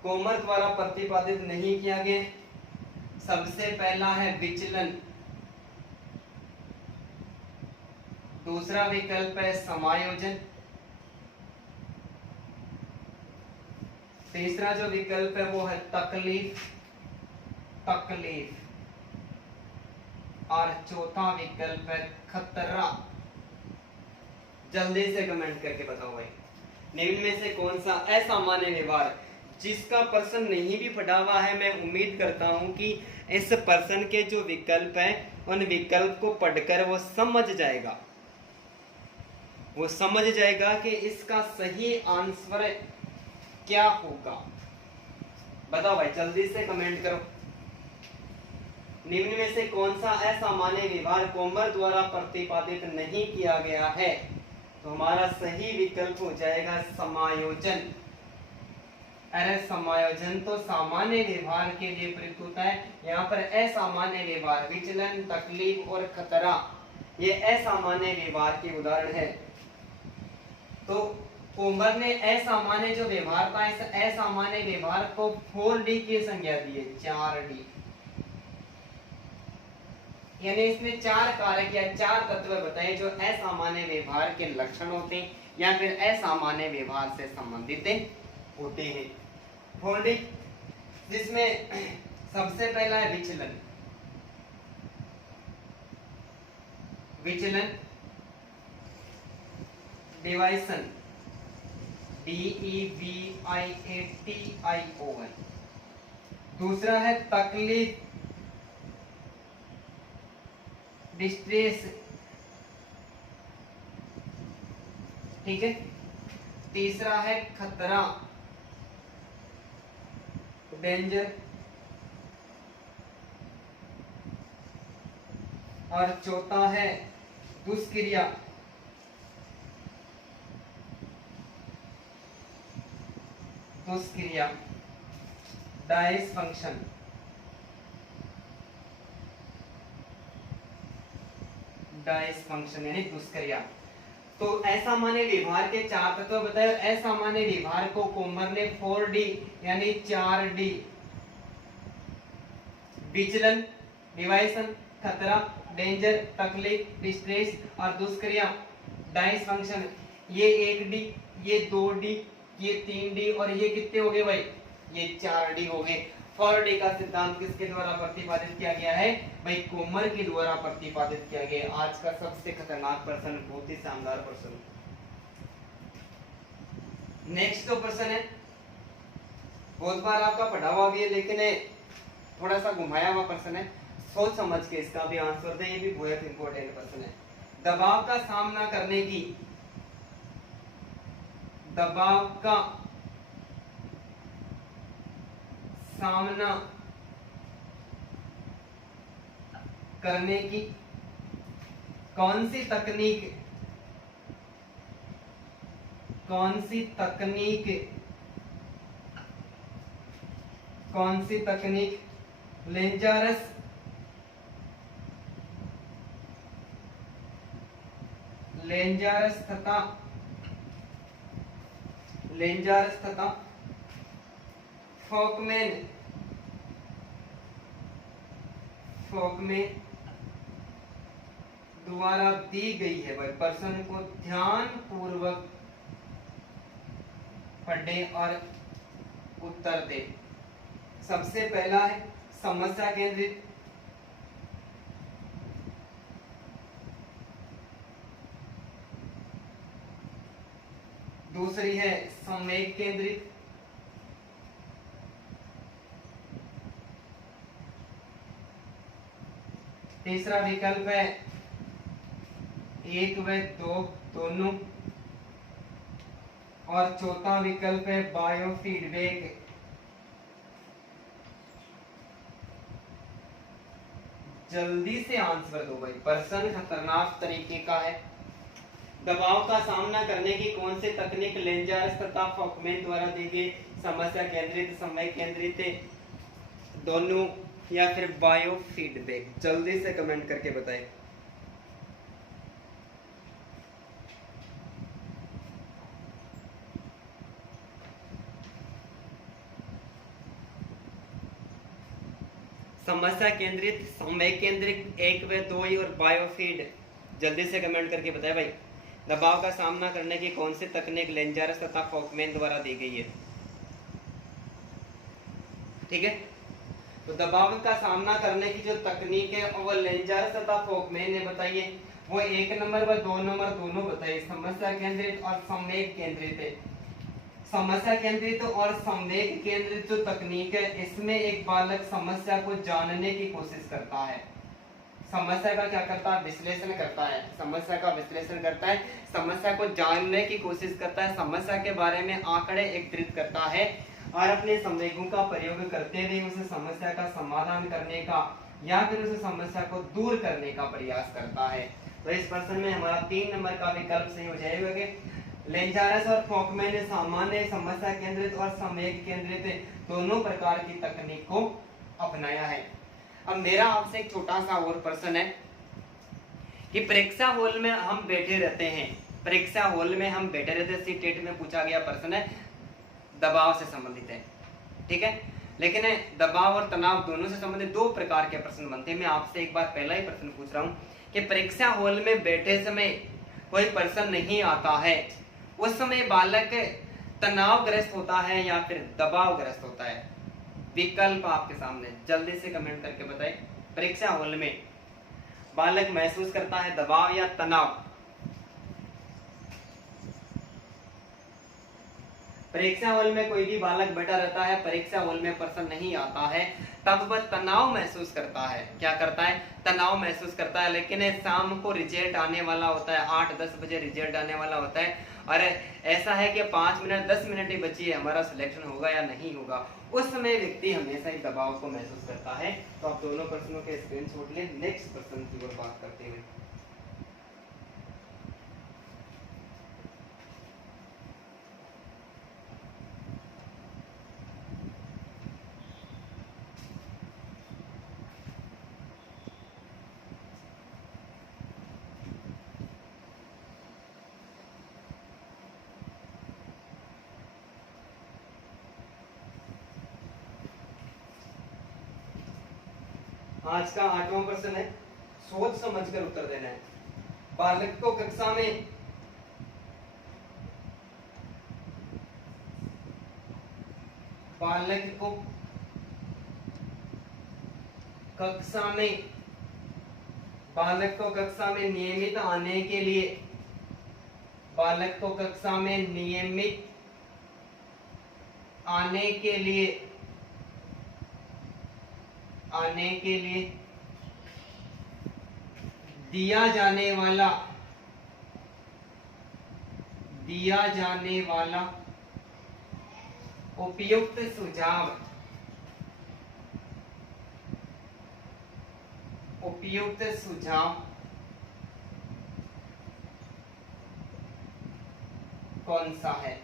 कोमर द्वारा प्रतिपादित नहीं किया गया? सबसे पहला है विचलन, दूसरा विकल्प है समायोजन, तीसरा जो विकल्प है वो है तकलीफ, तकलीफ। और चौथा विकल्प है खतरा। जल्दी से कमेंट करके बताओ भाई, निम्न में से कौन सा असामान्य व्यवहार, जिसका प्रश्न नहीं भी पढ़ा हुआ है, मैं उम्मीद करता हूं कि इस प्रश्न के जो विकल्प हैं उन विकल्प को पढ़कर वो समझ जाएगा, वो समझ जाएगा कि इसका सही आंसर क्या होगा। बताओ भाई, जल्दी से कमेंट करो। निम्न में से कौन सा असामान्य व्यवहार कोमर द्वारा प्रतिपादित नहीं किया गया है? तो हमारा सही विकल्प हो जाएगा समायोजन। अरे समायोजन तो सामान्य व्यवहार के लिए प्रयुक्त होता है, यहाँ पर असामान्य व्यवहार विचलन, तकलीफ और खतरा ये असामान्य व्यवहार के उदाहरण है। तो कोमर ने असामान्य जो व्यवहार था, इस असामान्य व्यवहार को 4D की संज्ञा दी है, 4D। यानी इसमें 4 कारक या 4 तत्व बताए जो असामान्य व्यवहार के लक्षण होते हैं या फिर असामान्य व्यवहार से संबंधित होते हैं। 4D, जिसमें सबसे पहला है विचलन। विचलन, डिवाइसन, DEVIATION। दूसरा है तकलीफ, डिस्ट्रेस, ठीक है। तीसरा है खतरा, डेंजर। और चौथा है दुष्क्रिया। दुष्क्रिया, डायसफंक्शन। डायसफंक्शन यानी दुष्क्रिया। तो असामान्य व्यवहार के 4 तत्व बताए। असामान्य व्यवहार को कोमर ने 4D यानी 4D, विचलन, डिवाइसन, खतरा, डेंजर, तकलीफ, डिस्ट्रेस और दुष्क्रिया, डायसफंक्शन, ये 1D, ये 2D, ये 3D और ये कितने हो गए भाई? ये 4D हो गए। 4D का सिद्धांत किसके द्वारा प्रतिपादित किया गया है भाई? कोमर के द्वारा प्रतिपादित किया गया। आज का सबसे खतरनाक प्रश्न, बहुत ही शानदार प्रश्न। नेक्स्ट जो प्रश्न है, बहुत बार आपका पढ़ा हुआ भी है लेकिन थोड़ा सा घुमाया हुआ प्रश्न है, सोच समझ के इसका भी आंसर दे। ये भी बहुत इंपॉर्टेंट प्रश्न है। दबाव का सामना करने की, दबाव का सामना करने की कौन सी तकनीक, कौन सी तकनीक, कौन सी तकनीक लेंजारस, लेंजारस तथा फोकमैन द्वारा दी गई है भाई? प्रश्न को ध्यान पूर्वक पढ़े और उत्तर दे। सबसे पहला है समस्या केंद्रित, दूसरी है संवेग केंद्रित, तीसरा विकल्प है 1 व 2 दोनों, और चौथा विकल्प है बायोफीडबैक। जल्दी से आंसर दो भाई, प्रश्न खतरनाक तरीके का है। दबाव का सामना करने की कौन सी तकनीक लेंजारस तथा फोकमैन द्वारा दी गई? समस्या केंद्रित, समय केंद्रित, दोनों या फिर बायोफीडबैक? जल्दी से कमेंट करके बताएं। समस्या केंद्रित, समय केंद्रित, 1 व 2 और बायोफीड? जल्दी से कमेंट करके बताएं भाई। दबाव का सामना करने की कौन सी तकनीक लेंजारस तथा फोकमैन द्वारा दी गई है? ठीक है। तो दबाव का सामना करने की जो तकनीक है वो लेंजार्स तथा फोकमैन ने बताई है। वो 1 नंबर व 2 नंबर दोनों बताइए, समस्या केंद्रित और संवेग केंद्रित है। समस्या केंद्रित और संवेग केंद्रित जो तकनीक है, इसमें एक बालक समस्या को जानने की कोशिश करता है। समस्या का क्या करता है? विश्लेषण करता है। समस्या का विश्लेषण करता है, समस्या को जानने की कोशिश करता है, समस्या के बारे में आंकड़े एकत्रित करता है और अपने संवेगों का प्रयोग करते हुए उस समस्या का समाधान करने का या फिर उस समस्या को दूर करने का प्रयास करता है। तो इस प्रश्न में हमारा 3 नंबर का विकल्प सही हो जाएगा। लेंजारस और फोकमैन ने सामान्य, समस्या केंद्रित और संवेग केंद्रित दोनों प्रकार की तकनीक को अपनाया है। अब मेरा आपसे एक छोटा सा और प्रश्न है कि परीक्षा हॉल में हम बैठे रहते हैं, परीक्षा हॉल में हम बैठे रहते हैं, टेट में पूछा गया प्रश्न है, दबाव से संबंधित है, ठीक है। लेकिन दबाव और तनाव दोनों से संबंधित 2 प्रकार के प्रश्न बनते हैं। मैं आपसे एक बार पहला ही प्रश्न पूछ रहा हूँ कि परीक्षा हॉल में बैठे समय कोई प्रश्न नहीं आता है, उस समय बालक तनावग्रस्त होता है या फिर दबावग्रस्त होता है? विकल्प आपके सामने, जल्दी से कमेंट करके बताएं। परीक्षा हॉल में बालक महसूस करता है दबाव या तनाव? परीक्षा हॉल में कोई भी बालक बैठा रहता है, परीक्षा हॉल में प्रश्न नहीं आता है, तब वह तनाव महसूस करता है। क्या करता है? तनाव महसूस करता है। लेकिन शाम को रिजल्ट आने वाला होता है, 8-10 बजे रिजल्ट आने वाला होता है और ऐसा है कि 5 मिनट 10 मिनट ही बची है, हमारा सिलेक्शन होगा या नहीं होगा। उस समय व्यक्ति हमेशा ही दबाव को महसूस करता है। तो आप दोनों प्रश्नों के स्क्रीनशॉट लें। नेक्स्ट प्रश्न की ओर बात करते हुए, आज का 8वां प्रश्न है, सोच समझकर उत्तर देना है। बालक को कक्षा में बालक को कक्षा में नियमित आने के लिए, बालक को कक्षा में नियमित आने के लिए दिया जाने वाला उपयुक्त सुझाव कौन सा है?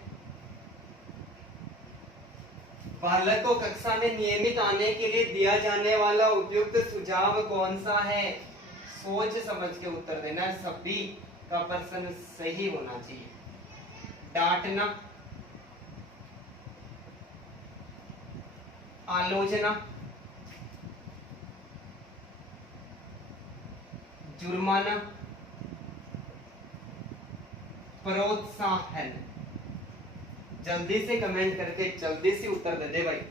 बालक को कक्षा में नियमित आने के लिए दिया जाने वाला उपयुक्त सुझाव कौन सा है? सोच समझ के उत्तर देना है। सभी का प्रश्न सही होना चाहिए। डांटना, आलोचना, जुर्माना, प्रोत्साहन। जल्दी से कमेंट करके जल्दी से उत्तर दे दे भाई।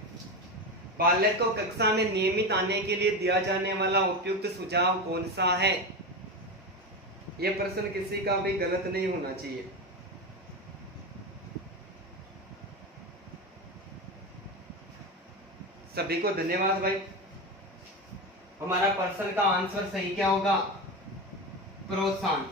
बालक को कक्षा में नियमित आने के लिए दिया जाने वाला उपयुक्त सुझाव कौन सा है? यह प्रश्न किसी का भी गलत नहीं होना चाहिए। सभी को धन्यवाद भाई। हमारा प्रश्न का आंसर सही क्या होगा? प्रोत्साहन।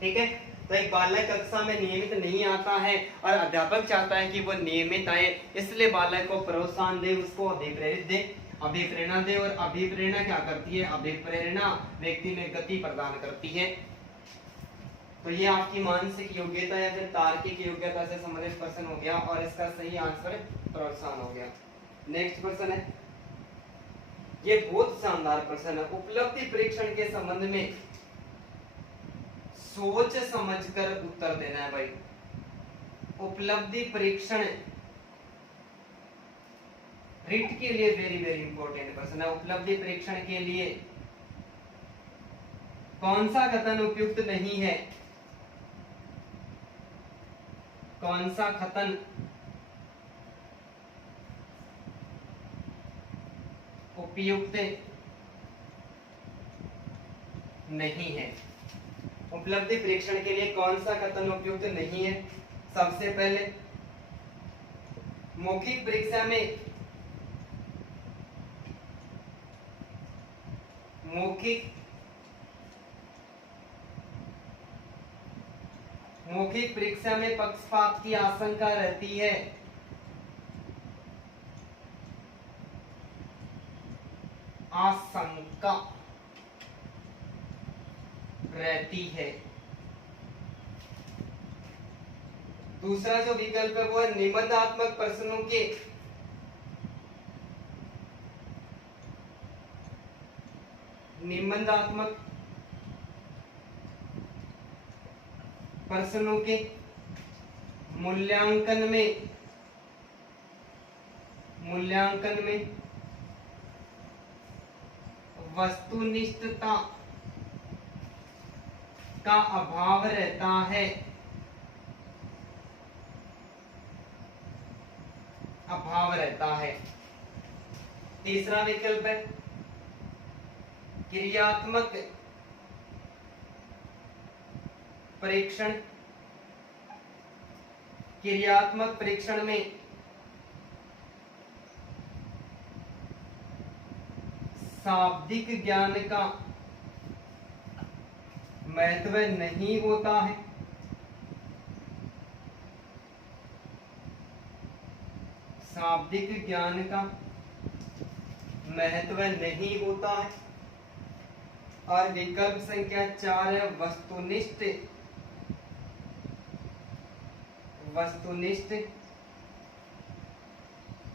ठीक है। तो एक बालक कक्षा में नियमित नहीं आता है और अध्यापक चाहता है कि वो नियमित आए, इसलिए बालक को प्रोत्साहन दे, उसको अभिप्रेरित दे, अभिप्रेरणा दे। और अभिप्रेरणा क्या करती है? अभिप्रेरणा व्यक्ति में गति प्रदान करती है। तो ये आपकी मानसिक योग्यता या फिर तार्किक योग्यता से संबंधित प्रश्न हो गया और इसका सही आंसर प्रोत्साहन हो गया। नेक्स्ट प्रश्न है, ये बहुत शानदार प्रश्न है। उपलब्धि परीक्षण के संबंध में सोच समझकर उत्तर देना है भाई। उपलब्धि परीक्षण रिट के लिए वेरी वेरी इंपॉर्टेंट प्रश्न है। उपलब्धि परीक्षण के लिए कौन सा कथन उपयुक्त नहीं है? कौन सा कथन उपयुक्त नहीं है। उपलब्धि परीक्षण के लिए कौन सा कथन उपयुक्त नहीं है? सबसे पहले मौखिक परीक्षा में मौखिक परीक्षा में पक्षपात की आशंका रहती है। आशंका रहती है। दूसरा जो विकल्प है वो है निबंधात्मक प्रश्नों के मूल्यांकन में वस्तुनिष्ठता का अभाव रहता है। तीसरा विकल्प है क्रियात्मक परीक्षण में शाब्दिक ज्ञान का महत्व नहीं होता है। शाब्दिक ज्ञान का महत्व नहीं होता है। और विकल्प संख्या 4 है वस्तुनिष्ठ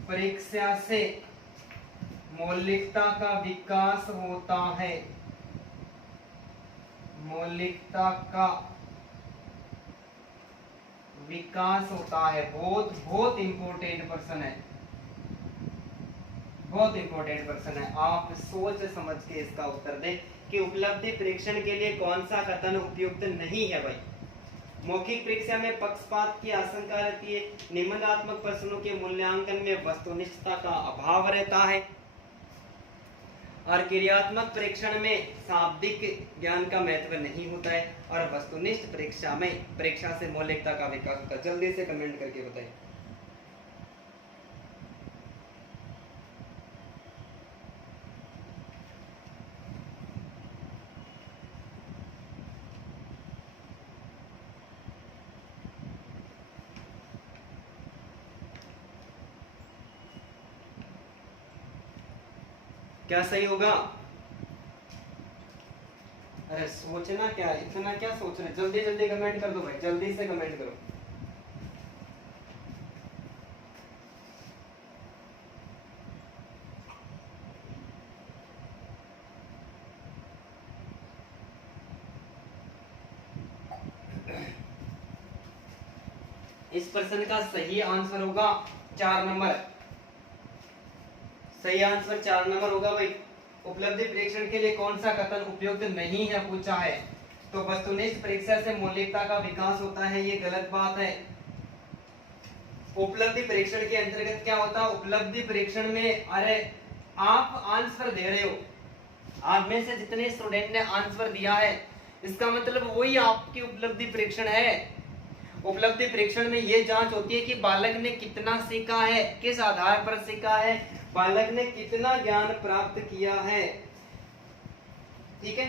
परीक्षा से मौलिकता का विकास होता है। मौलिकता का विकास होता है। बहुत इंपॉर्टेंट प्रश्न है। बहुत इंपॉर्टेंट प्रश्न है। आप सोच समझ के इसका उत्तर दें कि उपलब्धि परीक्षण के लिए कौन सा कथन उपयुक्त नहीं है भाई। मौखिक परीक्षा में पक्षपात की आशंका रहती है। निबंधात्मक प्रश्नों के मूल्यांकन में वस्तुनिष्ठता का अभाव रहता है। और क्रियात्मक परीक्षण में शाब्दिक ज्ञान का महत्व नहीं होता है। और वस्तुनिष्ठ परीक्षा से मौलिकता का विकास होता है। जल्दी से कमेंट करके बताइए। क्या सही होगा? अरे सोचना क्या, इतना क्या सोच रहे? जल्दी जल्दी कमेंट कर दो भाई, जल्दी से कमेंट करो। इस प्रश्न का सही आंसर होगा 4 नंबर। सही आंसर 4 नंबर होगा भाई। उपलब्धि परीक्षण के लिए कौन सा कथन उपयुक्त नहीं है पूछा है, तो वस्तुनिष्ठ परीक्षा से मौलिकता का विकास होता है, ये गलत बात है। उपलब्धि परीक्षण के अंतर्गत क्या होता है? उपलब्धि परीक्षण में अरे आप आंसर दे रहे हो, आप में से जितने स्टूडेंट ने आंसर दिया है इसका मतलब वही आपकी उपलब्धि परीक्षण है। उपलब्धि परीक्षण में ये जांच होती है कि बालक ने कितना सीखा है, किस आधार पर सीखा है, बालक ने कितना ज्ञान प्राप्त किया है। ठीक है,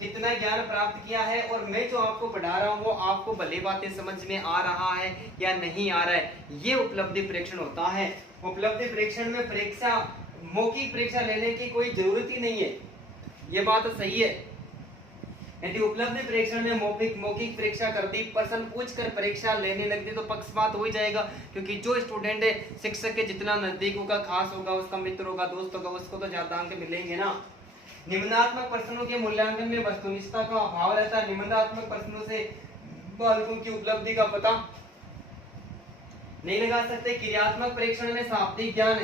कितना ज्ञान प्राप्त किया है और मैं जो आपको पढ़ा रहा हूं वो आपको भली बातें समझ में आ रहा है या नहीं आ रहा है, ये उपलब्धि परीक्षण होता है। उपलब्धि परीक्षण में मौखिक परीक्षा लेने की कोई जरूरत ही नहीं है, ये बात सही है। यदि उपलब्धि परीक्षण में मौखिक परीक्षा कर दी, प्रश्न पूछकर परीक्षा लेने लग दी तो पक्षपात हो जाएगा, क्योंकि जो स्टूडेंट है शिक्षक के जितना नजदीक होगा, खास होगा, उसका मित्र होगा, दोस्त होगा, उसको तो ज्यादा अंक मिलेंगे ना। निबंधात्मक प्रश्नों के मूल्यांकन में वस्तुनिष्ठता का अभाव रहता है। निबंधात्मक प्रश्नों से बालकों की उपलब्धि का पता नहीं लगा सकते। क्रियात्मक परीक्षण में शाब्दिक ज्ञान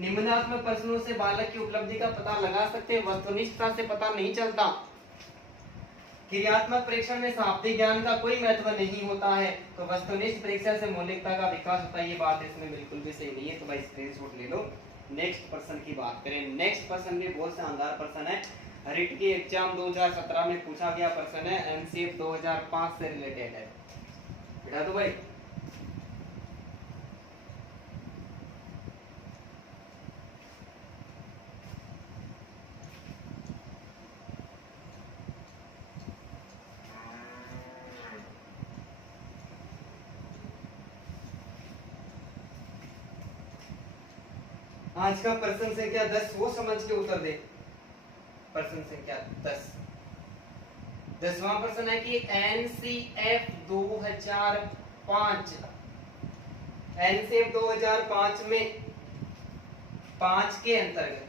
निबंधात्मक प्रश्नों से बालक की उपलब्धि का पता लगा सकते, वस्तुनिष्ठता से पता नहीं चलता। क्रियात्मक परीक्षण में शाब्दिक ज्ञान का कोई महत्व नहीं होता है, तो वस्तुनिष्ठ परीक्षा से मौलिकता का विकास होता है, ये बात इसमें बिल्कुल भी सही नहीं है। तो भाई स्क्रीनशॉट ले लो, नेक्स्ट पर्सन की बात करें, नेक्स्ट पर्सन भी बहुत शानदार पर्सन है, रिट की एग्जाम 2017 में पूछा गया पर्सन है, एनसीएफ 2005 से रिलेटेड है। बेटा तो भाई आज का प्रश्न संख्या 10 वो समझ के उत्तर दे। प्रश्न संख्या 10, 10वां प्रश्न है कि एनसीएफ 2005, एनसीएफ 2005 में 5 के अंतर्गत,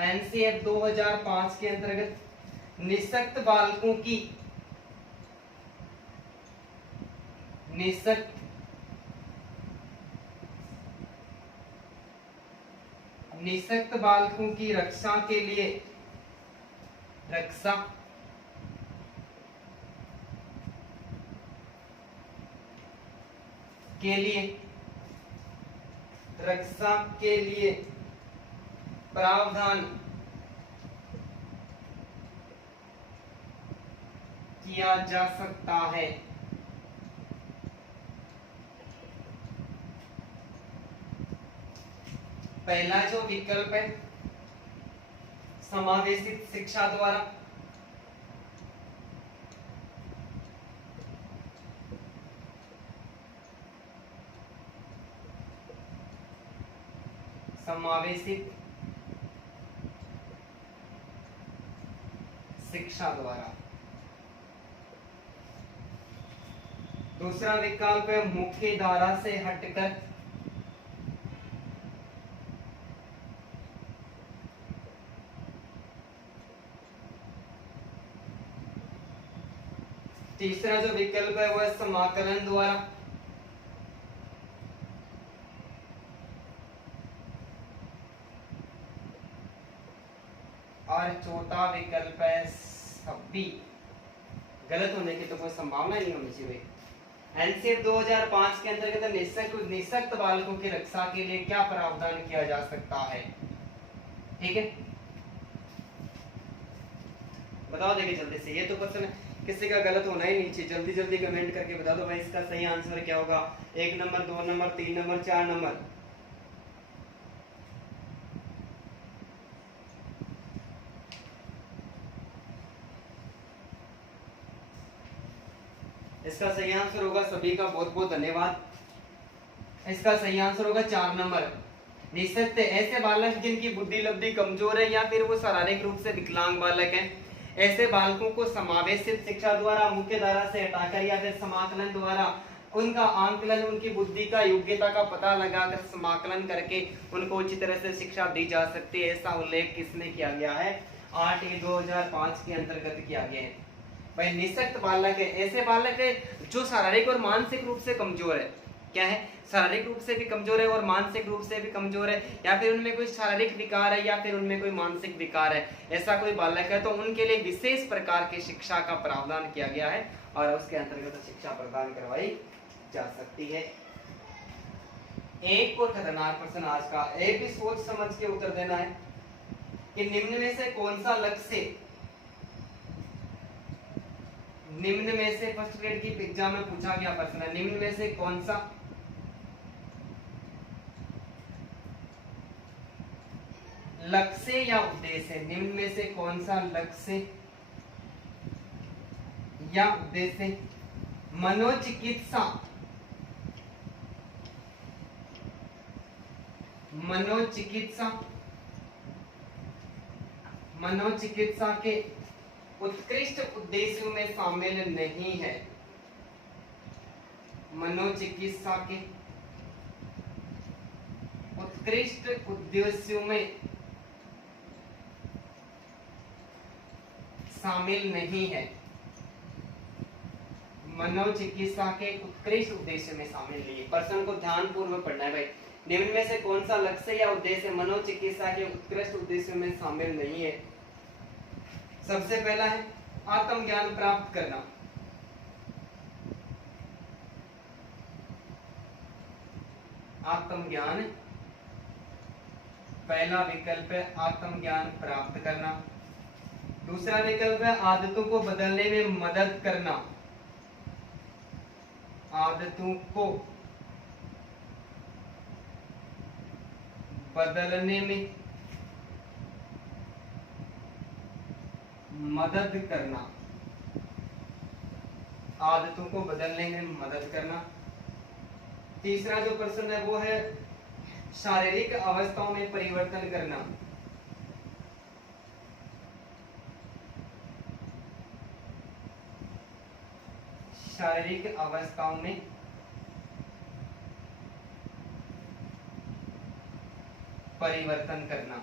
एनसीएफ 2005 के अंतर्गत निःशक्त बालकों की, निःशक्त बालकों की रक्षा के लिए, रक्षा के लिए प्रावधान किया जा सकता है। पहला जो विकल्प है समावेशित शिक्षा द्वारा, समावेशित शिक्षा द्वारा। दूसरा विकल्प है मुख्य धारा से हटकर, तीसरा जो विकल्प है वह समाकलन द्वारा, और चौथा विकल्प है सभी। गलत होने की तो कोई संभावना नहीं होनी चाहिए। एनसीएफ 2005 के अंतर्गत निःशक्त बालकों की रक्षा के लिए क्या प्रावधान किया जा सकता है? ठीक है, बताओ देखिए जल्दी से, ये तो क्वेश्चन किसी का गलत होना ही नहीं चाहिए। जल्दी जल्दी कमेंट करके बता दो भाई इसका सही आंसर क्या होगा। 1 नंबर, 2 नंबर, 3 नंबर, 4 नंबर। इसका सही आंसर होगा, सभी का बहुत बहुत धन्यवाद। इसका सही आंसर होगा 4 नंबर। निःशक्त ऐसे बालक जिनकी बुद्धि लब्धि कमजोर है या फिर वो शारीरिक रूप से विकलांग बालक है, ऐसे बालकों को समावेशित शिक्षा द्वारा, मुख्य धारा से हटाकर या फिर समाकलन द्वारा उनका आंकलन, उनकी बुद्धि का, योग्यता का पता लगाकर समाकलन करके उनको उचित तरह से शिक्षा दी जा सकती है। ऐसा उल्लेख किसने किया गया है? 8 2005 के अंतर्गत किया गया है। भाई निःशक्त बालक है ऐसे बालक है जो शारीरिक और मानसिक रूप से कमजोर है। क्या है? शारीरिक रूप से भी कमजोर है और मानसिक रूप से भी कमजोर है, या फिर उनमें कोई शारीरिक विकार है या फिर उनमें कोई मानसिक विकार है, ऐसा कोई बालक है तो उनके लिए विशेष प्रकार की शिक्षा का प्रावधान किया गया है और उसके अंतर्गत शिक्षा प्रदान करवाई जा सकती है। एक और खतरनाक प्रश्न आज का, एक भी सोच समझ के उत्तर देना है कि निम्न में से कौन सा लक्ष्य, निम्न में से फर्स्ट ग्रेड की एग्जाम में पूछा गया प्रश्न है, निम्न में से कौन सा लक्ष्य या उद्देश्य, निम्न में से कौन सा लक्ष्य या उद्देश्य मनोचिकित्सा, मनोचिकित्सा के उत्कृष्ट उद्देश्यों में शामिल नहीं है। मनोचिकित्सा के उत्कृष्ट उद्देश्यों में शामिल नहीं है। मनोचिकित्सा के उत्कृष्ट उद्देश्य में शामिल नहीं है। प्रश्न को ध्यान पूर्वक पढ़ना है भाई। निम्न में से कौन सा लक्ष्य या उद्देश्य मनोचिकित्सा के उत्कृष्ट उद्देश्यों में शामिल नहीं है? सबसे पहला है आत्मज्ञान प्राप्त करना, आत्मज्ञान, पहला विकल्प है आत्मज्ञान प्राप्त करना। दूसरा विकल्प है आदतों को बदलने में मदद करना, आदतों को बदलने में मदद करना, आदतों को बदलने में मदद करना। तीसरा जो प्रश्न है वो है शारीरिक अवस्थाओं में परिवर्तन करना, शारीरिक अवस्थाओं में परिवर्तन करना।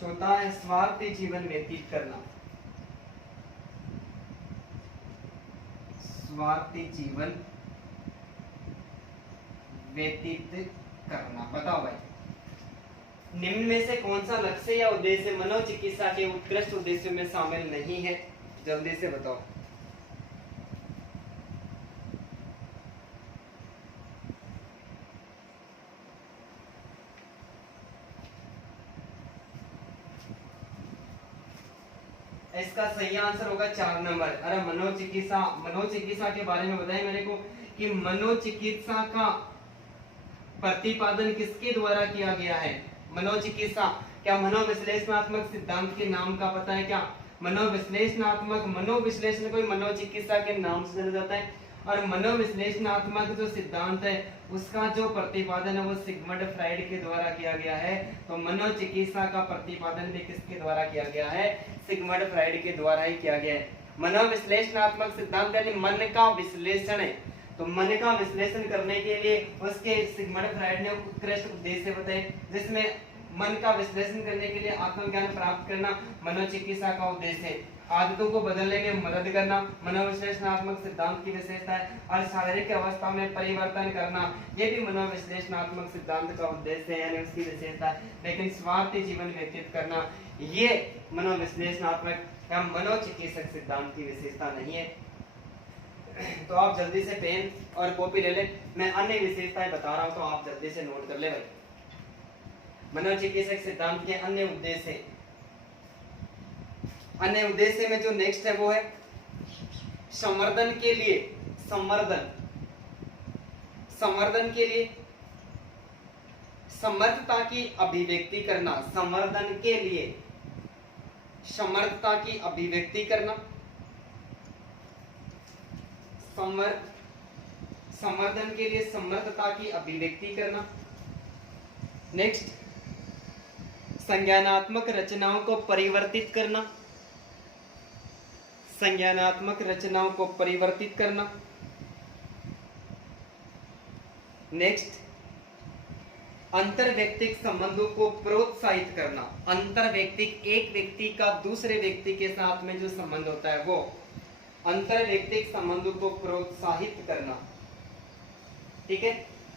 चौथा है स्वार्थी जीवन व्यतीत करना, स्वार्थी जीवन व्यतीत करना। बताओ भाई निम्न में से कौन सा लक्ष्य या उद्देश्य मनोचिकित्सा के उत्कृष्ट उद्देश्यों में शामिल नहीं है? जल्दी से बताओ। इसका सही आंसर होगा 4 नंबर। अरे मनोचिकित्सा, मनोचिकित्सा के बारे में बताया मेरे को कि मनोचिकित्सा का प्रतिपादन किसके द्वारा किया गया है? मनोचिकित्सा, क्या मनोविश्लेषणात्मक सिद्धांत के नाम का पता है क्या? मनोविश्लेषणात्मक, मनोविश्लेषण को मनोचिकित्सा के नाम से जाना जाता है। और मनोविश्लेषणात्मक जो सिद्धांत है उसका जो प्रतिपादन है वो सिगमंड फ्राइड के द्वारा किया गया है। तो मनोचिकित्सा का प्रतिपादन भी किसके द्वारा किया गया है? सिगमंड फ्राइड के द्वारा ही किया गया है। मनोविश्लेषणात्मक सिद्धांत यानी मन का विश्लेषण है। तो मन का विश्लेषण करने के लिए उसके सिगमंड फ्राइड ने उत्कृष्ट उद्देश्य बताए, जिसमें मन का विश्लेषण करने के लिए आत्मज्ञान प्राप्त करना मनोचिकित्सा का उद्देश्य है। आदतों को बदलने में मदद करना मनोविश्लेषणात्मक सिद्धांत की विशेषता है। और शारीरिक अवस्था में परिवर्तन करना ये भी मनोविश्लेषणात्मक सिद्धांत का उद्देश्य है, यानी उसकी विशेषता है। लेकिन स्वार्थी जीवन व्यतीत करना ये मनोविश्लेषणात्मक या मनोचिकित्सक सिद्धांत की विशेषता नहीं है। तो आप जल्दी से पेन और कॉपी ले ले, मैं अन्य विशेषताएं बता रहा हूं तो आप जल्दी से नोट कर ले भाई। मनोचिकित्सक सिद्धांत के अन्य उद्देश्य, अन्य उद्देश्य में जो नेक्स्ट है वो है संवर्धन के लिए, संवर्धन, संवर्धन के लिए समर्थता की अभिव्यक्ति करना, संवर्धन के लिए समर्थता की अभिव्यक्ति करना, संवर्धन के लिए समर्थता की अभिव्यक्ति करना। नेक्स्ट संज्ञानात्मक रचनाओं को परिवर्तित करना, संज्ञानात्मक रचनाओं को परिवर्तित करना। नेक्स्ट अंतरव्यक्तिक संबंधों को प्रोत्साहित करना, अंतरव्यक्तिक एक व्यक्ति का दूसरे व्यक्ति के साथ में जो संबंध होता है वो अंतरव्यक्तिक संबंधों को प्रोत्साहित करना। ठीक है,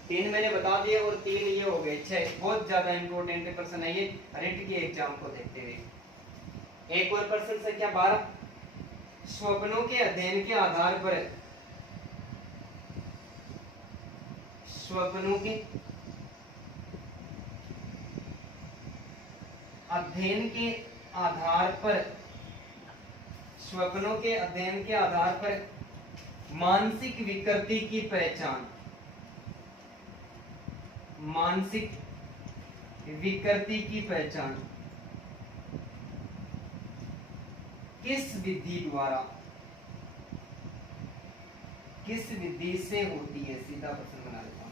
3 मैंने बता दिए और 3 ये हो गए। 6 बहुत ज्यादा इंपॉर्टेंट प्रश्न है ये रिट के एग्जाम को देखते हुए। एक और प्रश्न संख्या 12 स्वप्नों के अध्ययन के आधार पर, स्वप्नों के अध्ययन के आधार पर, स्वप्नों के अध्ययन के आधार पर मानसिक विकृति की पहचान, मानसिक विकृति की पहचान किस विधि द्वारा, किस विधि से होती है? सीधा प्रश्न बना लेता हूं।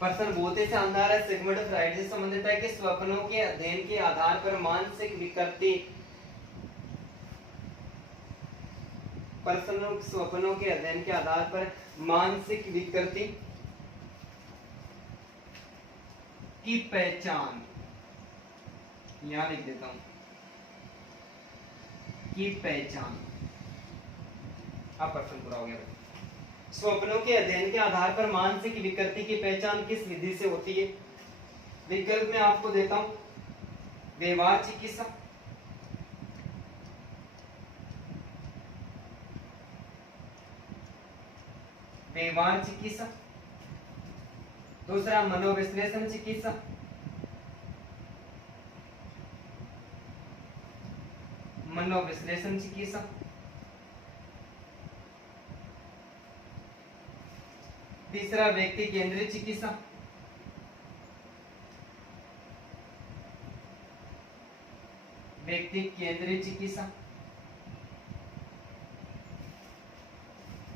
प्रश्न बहुत ही शानदार है, सिगमंड फ्राइड से संबंधित है कि स्वप्नों के अध्ययन के आधार पर मानसिक विकृति, स्वप्नों के अध्ययन के आधार पर मानसिक विकृति की पहचान, यहां लिख देता हूं, की पहचान। अब प्रश्न पूरा हो गया। स्वप्नों के अध्ययन के आधार पर मानसिक विकृति की पहचान किस विधि से होती है? विकल्प में आपको देता हूं, व्यवहार चिकित्सा, व्यवहार चिकित्सा, दूसरा मनोविश्लेषण चिकित्सा, मनोविश्लेषण चिकित्सा, तीसरा व्यक्ति केंद्रित चिकित्सा, व्यक्ति केंद्रित चिकित्सा,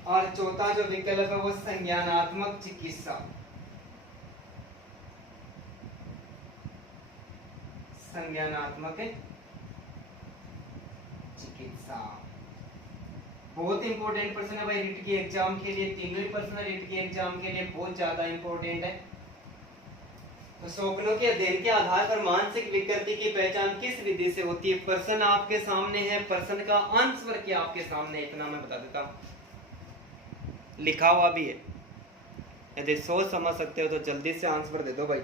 और चौथा जो विकल्प है वो संज्ञानात्मक चिकित्सा, संज्ञानात्मक चिकित्सा। बहुत इंपॉर्टेंट प्रश्न है भाई रीट की एग्जाम के लिए, तीनों ही प्रश्न रीट की एग्जाम के लिए बहुत ज्यादा इंपॉर्टेंट है। तो स्वप्नों के अध्ययन के आधार पर मानसिक विकृति की पहचान किस विधि से होती है? प्रश्न आपके सामने है, प्रश्न का आंसर क्या आपके सामने, इतना मैं बता देता हूं, लिखा हुआ भी है, यदि सोच समझ सकते हो तो जल्दी से आंसर दे दो भाई।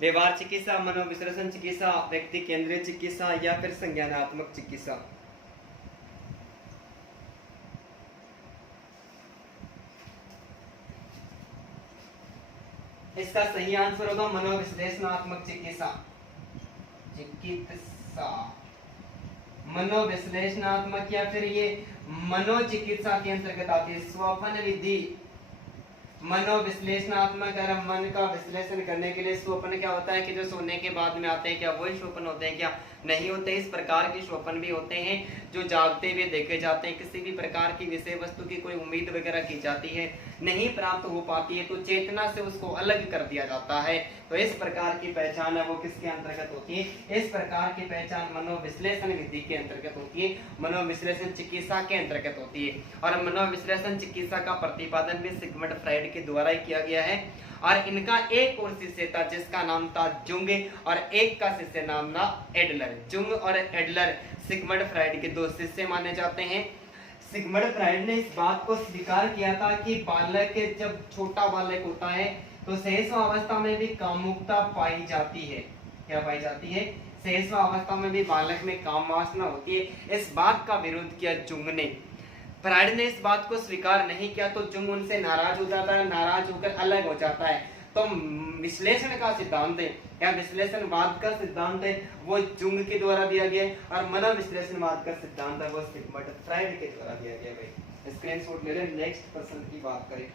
व्यवहार चिकित्सा, मनोविश्लेषण चिकित्सा, व्यक्ति केंद्रित चिकित्सा या फिर संज्ञानात्मक चिकित्सा। इसका सही आंसर होगा मनोविश्लेषणात्मक चिकित्सा, चिकित्सा मनोविश्लेषणात्मक या फिर ये मनोचिकित्सा के अंतर्गत आती है। स्वप्न विधि मनोविश्लेषणात्मक, अगर मन का विश्लेषण करने के लिए स्वप्न क्या होता है कि जो सोने के बाद में आते हैं, क्या वही स्वप्न होते हैं, क्या नहीं होते। इस प्रकार के स्वप्न भी होते हैं जो जागते हुए देखे जाते हैं। किसी भी प्रकार की विषय वस्तु की कोई उम्मीद वगैरह की जाती है, नहीं प्राप्त हो पाती है, तो चेतना से उसको अलग कर दिया जाता है। तो इस प्रकार की पहचान है वो किसके अंतर्गत होती है? इस प्रकार की पहचान मनोविश्लेषण विधि के अंतर्गत होती है, मनोविश्लेषण चिकित्सा के अंतर्गत होती है। और मनोविश्लेषण चिकित्सा का प्रतिपादन भी सिगमंड फ्राइड के द्वारा ही किया गया है। और इनका एक और शिष्य था जिसका नाम था जुंग, और एक का शिष्य नाम था एडलर। जुंग और एडलर सिगमंड फ्राइड के दो शिष्य माने जाते हैं। सिगमंड फ्राइड ने इस बात को स्वीकार किया था कि बालक जब छोटा बालक होता है तो शैशवावस्था में भी कामुकता पाई जाती है। क्या पाई जाती है? शैशवावस्था में भी बालक में काम वासना होती है। इस बात का विरोध किया जुंग ने। फ्राइड ने इस बात को स्वीकार नहीं किया तो जुंग उनसे नाराज हो जाता है, नाराज होकर अलग हो जाता है। तो विश्लेषण का सिद्धांत है या विश्लेषणवाद का सिद्धांत है वो जुंग के द्वारा दिया गया, और मनोविश्लेषणवाद का सिद्धांत है वो सिगमंड फ्राइड के द्वारा दिया गया। भाई स्क्रीनशॉट ले लें, नेक्स्ट प्रश्न की बात करें।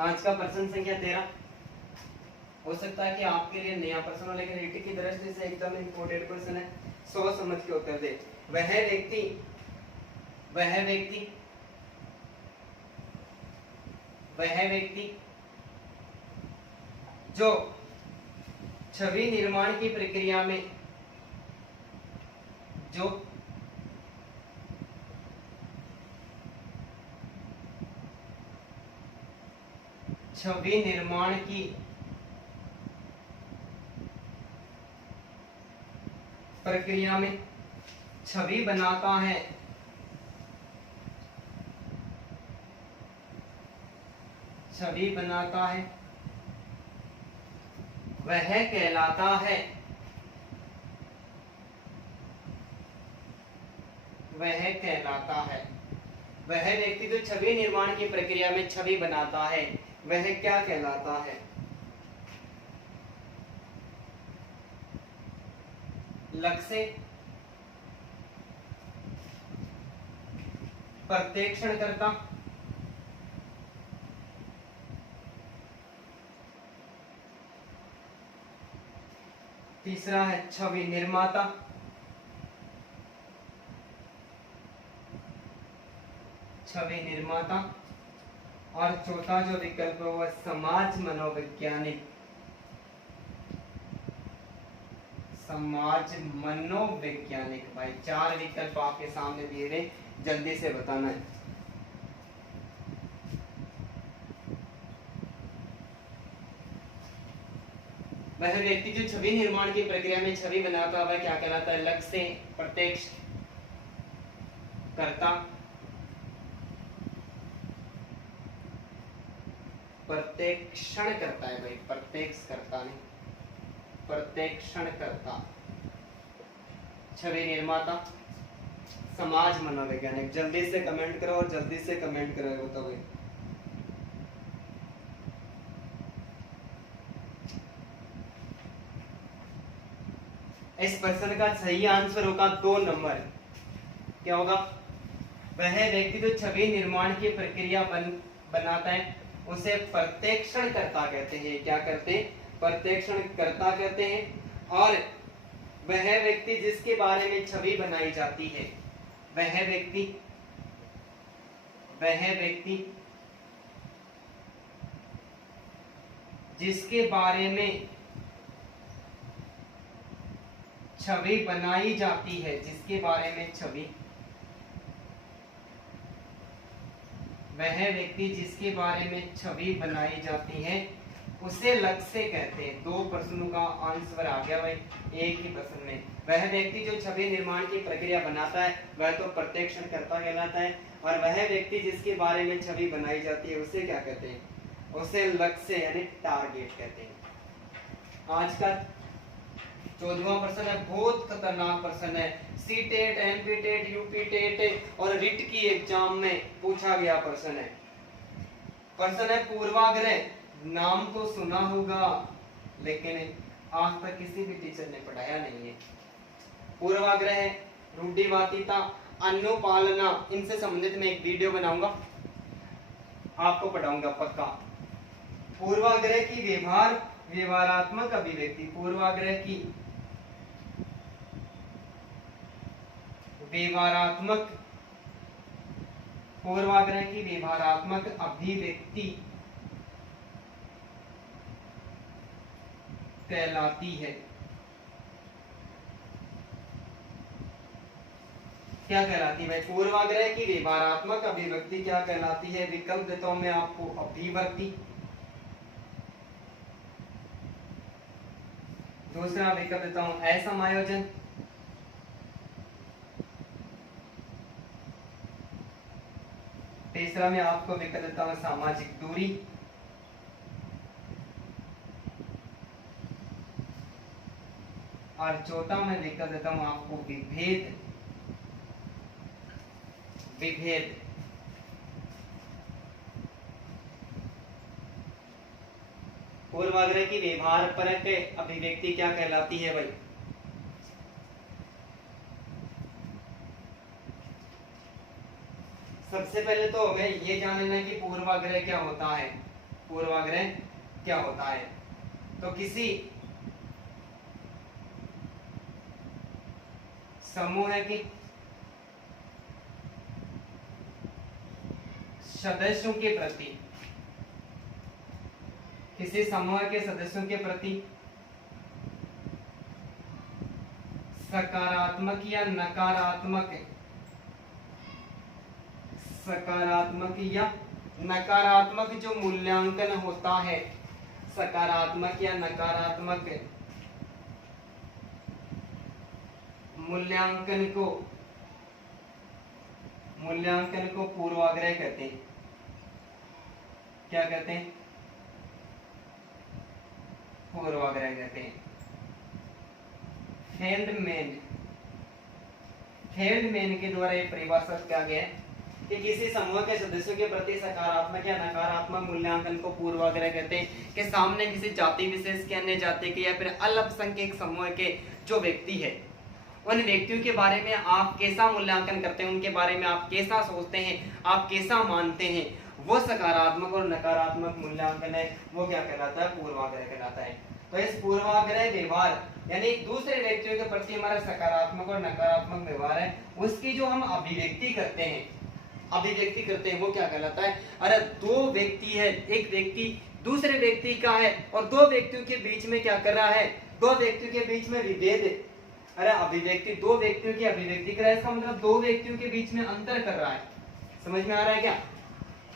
आज का प्रश्न संख्या 13 हो सकता है कि आपके लिए नया प्रश्न हो, लेकिन रीटी की दृष्टि से एकदम इम्पोर्टेंट प्रश्न है। सोच समझ के उत्तर दे। वह व्यक्ति जो छवि निर्माण की प्रक्रिया में छवि निर्माण की प्रक्रिया में छवि बनाता है, छवि बनाता है, वह कहलाता है, वह कहलाता है। वह व्यक्ति जो छवि निर्माण की प्रक्रिया में छवि बनाता है वह क्या कहलाता है? लक्ष्य, प्रत्यक्षण करता, तीसरा है छवि निर्माता, छवि निर्माता, और चौथा जो विकल्प है वह समाज मनोवैज्ञानिक, समाज मनोवैज्ञानिक। भाई 4 विकल्प आपके सामने दिए गए, जल्दी से बताना है। वह व्यक्ति जो छवि निर्माण की प्रक्रिया में छवि बनाता है वह क्या कहलाता है? लक्ष्य से प्रत्यक्ष करता, प्रत्यक्षण करता है भाई, प्रत्यक्ष करता नहीं, प्रत्यक्षण करता, छवि निर्माता, समाज मनोवैज्ञानिक। जल्दी से कमेंट करो और जल्दी से कमेंट करो बताओ भाई। इस प्रश्न का सही आंसर होगा 2 नंबर। क्या होगा? वह व्यक्ति जो छवि निर्माण की प्रक्रिया बनाता है उसे प्रत्यक्षण करता कहते हैं। क्या करते हैं? प्रत्यक्षण करता कहते हैं। और वह व्यक्ति जिसके बारे में छवि बनाई जाती है, वह व्यक्ति जिसके बारे में छवि बनाई जाती है, जिसके बारे में छवि, वह व्यक्ति जिसके बारे में छवि बनाई जाती है उसे लक्ष्य कहते हैं। 2 प्रश्नों का आंसर आ गया भाई एक ही प्रश्न में। वह व्यक्ति जो छवि निर्माण की प्रक्रिया बनाता है वह तो प्रत्यक्षण करता कहलाता है, और वह व्यक्ति जिसके बारे में छवि बनाई जाती है उसे क्या कहते हैं? उसे लक्ष्य यानी टारगेट कहते हैं। आज का 14वां प्रश्न है, बहुत खतरनाक प्रश्न है। C TET, MP TET, UP TET और रिट की एग्जाम में पूछा गया प्रश्न है। प्रश्न है पूर्वाग्रह। नाम तो सुना होगा लेकिन आज तक किसी भी टीचर ने पढ़ाया नहीं है। पूर्वाग्रह, रूढ़िवादिता, अनुपालना, इनसे संबंधित मैं एक वीडियो बनाऊंगा, आपको पढ़ाऊंगा पक्का। पूर्वाग्रह की व्यवहारात्मक अभिव्यक्ति, पूर्वाग्रह की व्यवहारात्मक अभिव्यक्ति कहलाती है। क्या कहलाती है? पूर्वाग्रह की व्यवहारात्मक अभिव्यक्ति क्या कहलाती है? विकल्प देता हूं मैं आपको, अभिव्यक्ति। दूसरा विकल्प देता हूं असमायोजन। तीसरा मैं आपको विकल्प देता हूं सामाजिक दूरी। और चौथा मैं विकल्प देता हूं आपको विभेद। पूर्वाग्रह की व्यवहार परक अभिव्यक्ति क्या कहलाती है भाई? सबसे पहले तो हमें ये जानना है कि पूर्वाग्रह क्या होता है। पूर्वाग्रह क्या होता है? तो किसी समूह के सदस्यों के प्रति, किसी समूह के सदस्यों के प्रति सकारात्मक या नकारात्मक जो मूल्यांकन होता है, सकारात्मक या नकारात्मक मूल्यांकन को पूर्वाग्रह कहते हैं। क्या कहते हैं? पूर्वाग्रह कहते हैं। फेल्डमैन के द्वारा एक परिभाषा किया गया है कि किसी समूह के सदस्यों के प्रति सकारात्मक या नकारात्मक मूल्यांकन को पूर्वाग्रह कहते हैं। कि सामने किसी जाति विशेष के, अन्य जाति के या फिर अल्पसंख्यक समूह के जो व्यक्ति है, उन व्यक्तियों के बारे में आप कैसा मूल्यांकन करते हैं, उनके बारे में आप कैसा सोचते हैं, आप कैसा मानते हैं, वो सकारात्मक और नकारात्मक मूल्यांकन है, वो क्या कहलाता है? पूर्वाग्रह कहलाता है। तो इस पूर्वाग्रह व्यवहार यानी दूसरे व्यक्तियों के प्रति हमारा सकारात्मक और नकारात्मक व्यवहार है, उसकी जो हम अभिव्यक्ति करते हैं वो क्या कहलाता है? अरे 2 व्यक्ति है, एक व्यक्ति दूसरे व्यक्ति का है और 2 व्यक्तियों के बीच में क्या कर रहा है? 2 व्यक्तियों के बीच में विभेद। अरे अभिव्यक्ति 2 व्यक्तियों की अभिव्यक्ति कर रहा है, इसका मतलब 2 व्यक्तियों के बीच में अंतर कर रहा है। समझ में आ रहा है क्या?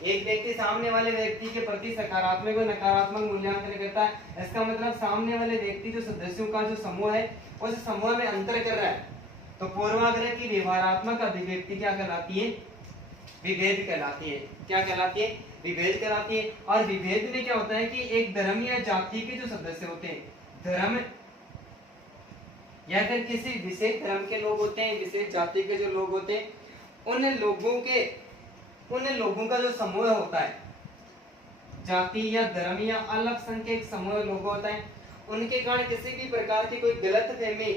एक व्यक्ति सामने वाले व्यक्ति के प्रति सकारात्मक और नकारात्मक मूल्यांकन करता है। इसका मतलब सामने वाले व्यक्ति जो सदस्यों का जो समूह है उस समूह में अंतर कर रहा है। तो पूर्वाग्रह की व्यवहारात्मक अभिव्यक्ति क्या कहलाती है? विभेद कहलाती है। क्या कहलाती है? विभेद कहलाती है। और विभेद में क्या होता है कि एक धर्म या जाति के जो सदस्य होते हैं, धर्म या फिर किसी विशेष धर्म के लोग होते हैं, विशेष जाति के जो लोग होते हैं, उन लोगों का जो समूह होता है, जाति या धर्म या अल्पसंख्यक समूह लोग होता है, उनके कारण किसी भी प्रकार की कोई गलतफहमी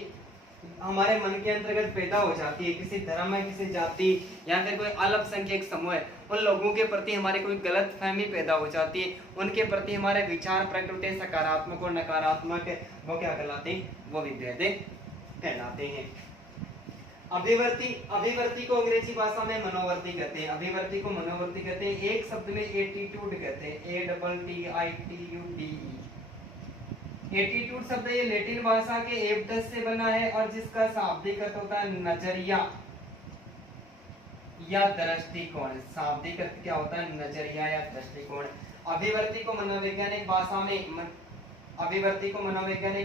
हमारे मन के अंतर्गत पैदा हो जाती है। किसी धर्म है, किसी जाति या फिर कोई अल्पसंख्यक समूह है, उन लोगों के प्रति हमारे कोई गलतफहमी पैदा हो जाती है, उनके प्रति हमारे विचार प्रकट सकारात्मक और नकारात्मक, वो क्या कहलाते हैं? वो विभेद कहलाते हैं। अभिवर्ती को अंग्रेजी भाषा में मनोवर्ती कहते हैं। अभिवर्ती को मनोवर्ती कहते हैं। एक शब्द में एटीट्यूड कहते हैं, ATTITUDE। एटीट्यूड शब्द ये लैटिन भाषा के एब्डस से बना है और जिसका शाब्दिक अर्थ होता है नजरिया या दृष्टिकोण। शाब्दिक अर्थ क्या होता है? नजरिया या दृष्टिकोण। अभिवर्ती को मनोवैज्ञानिक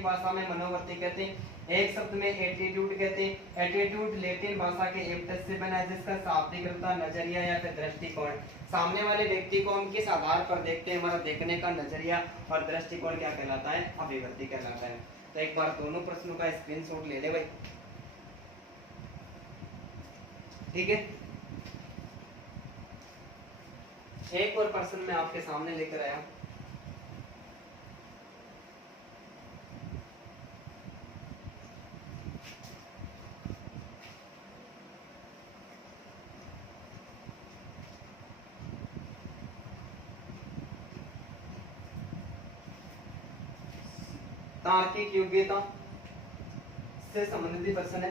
भाषा में मनोवर्ती कहते हैं। एक शब्द में एटीट्यूड कहते हैं। एटीट्यूड लैटिन भाषा के एब्डस से बना है जिसका शाब्दिक अर्थ नजरिया या फिर दृष्टिकोण। सामने वाले व्यक्ति को हम किस आधार पर देखते हैं, हमारा देखने का नजरिया और दृष्टिकोण क्या कहलाता है? अभिवर्ती कहलाता है। तो एक बार दोनों प्रश्नों का स्क्रीनशॉट ले ले भाई, ठीक है। एक और प्रश्न मैं आपके सामने लेकर आया। तार्किक योग्यता से संबंधित प्रश्न है।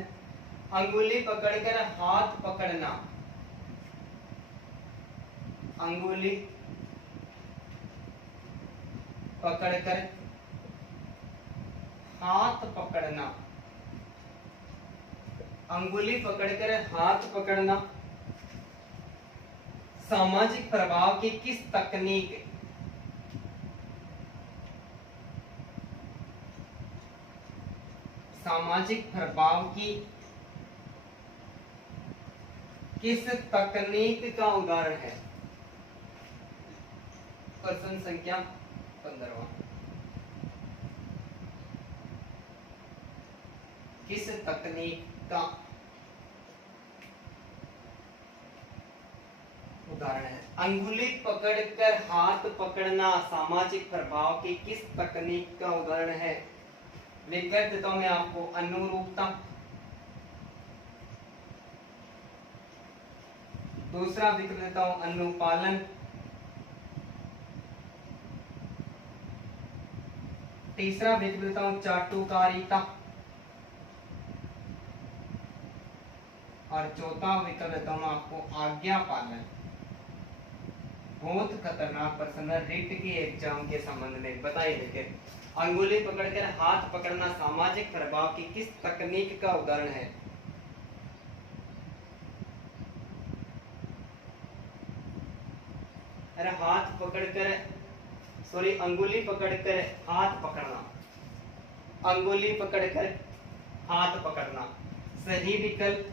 अंगुली पकड़कर हाथ पकड़ना, अंगुली पकड़कर हाथ पकड़ना, अंगुली पकड़कर हाथ पकड़ना सामाजिक प्रभाव की किस तकनीक, सामाजिक प्रभाव की किस तकनीक का उदाहरण है? प्रश्न संख्या 15। किस तकनीक का उदाहरण है? अंगुली पकड़कर हाथ पकड़ना सामाजिक प्रभाव की किस तकनीक का उदाहरण है? विकल्प देता हूं मैं आपको। अनुरूपता, दूसरा विकल्प देता हूं अनुपालन, तीसरा विकल्प देता हूं चाटुकारिता और चौथा विकल्प देता हूं आपको आज्ञा पालन। बहुत खतरनाक प्रश्न है रिट के एग्जाम के संबंध में। बताइए, देखिए, अंगुली पकड़कर हाथ पकड़ना सामाजिक प्रभाव की किस तकनीक का उदाहरण है? अरे हाथ पकड़कर, सॉरी, अंगुली पकड़कर हाथ पकड़ना, अंगुली पकड़कर हाथ पकड़ना। सही विकल्प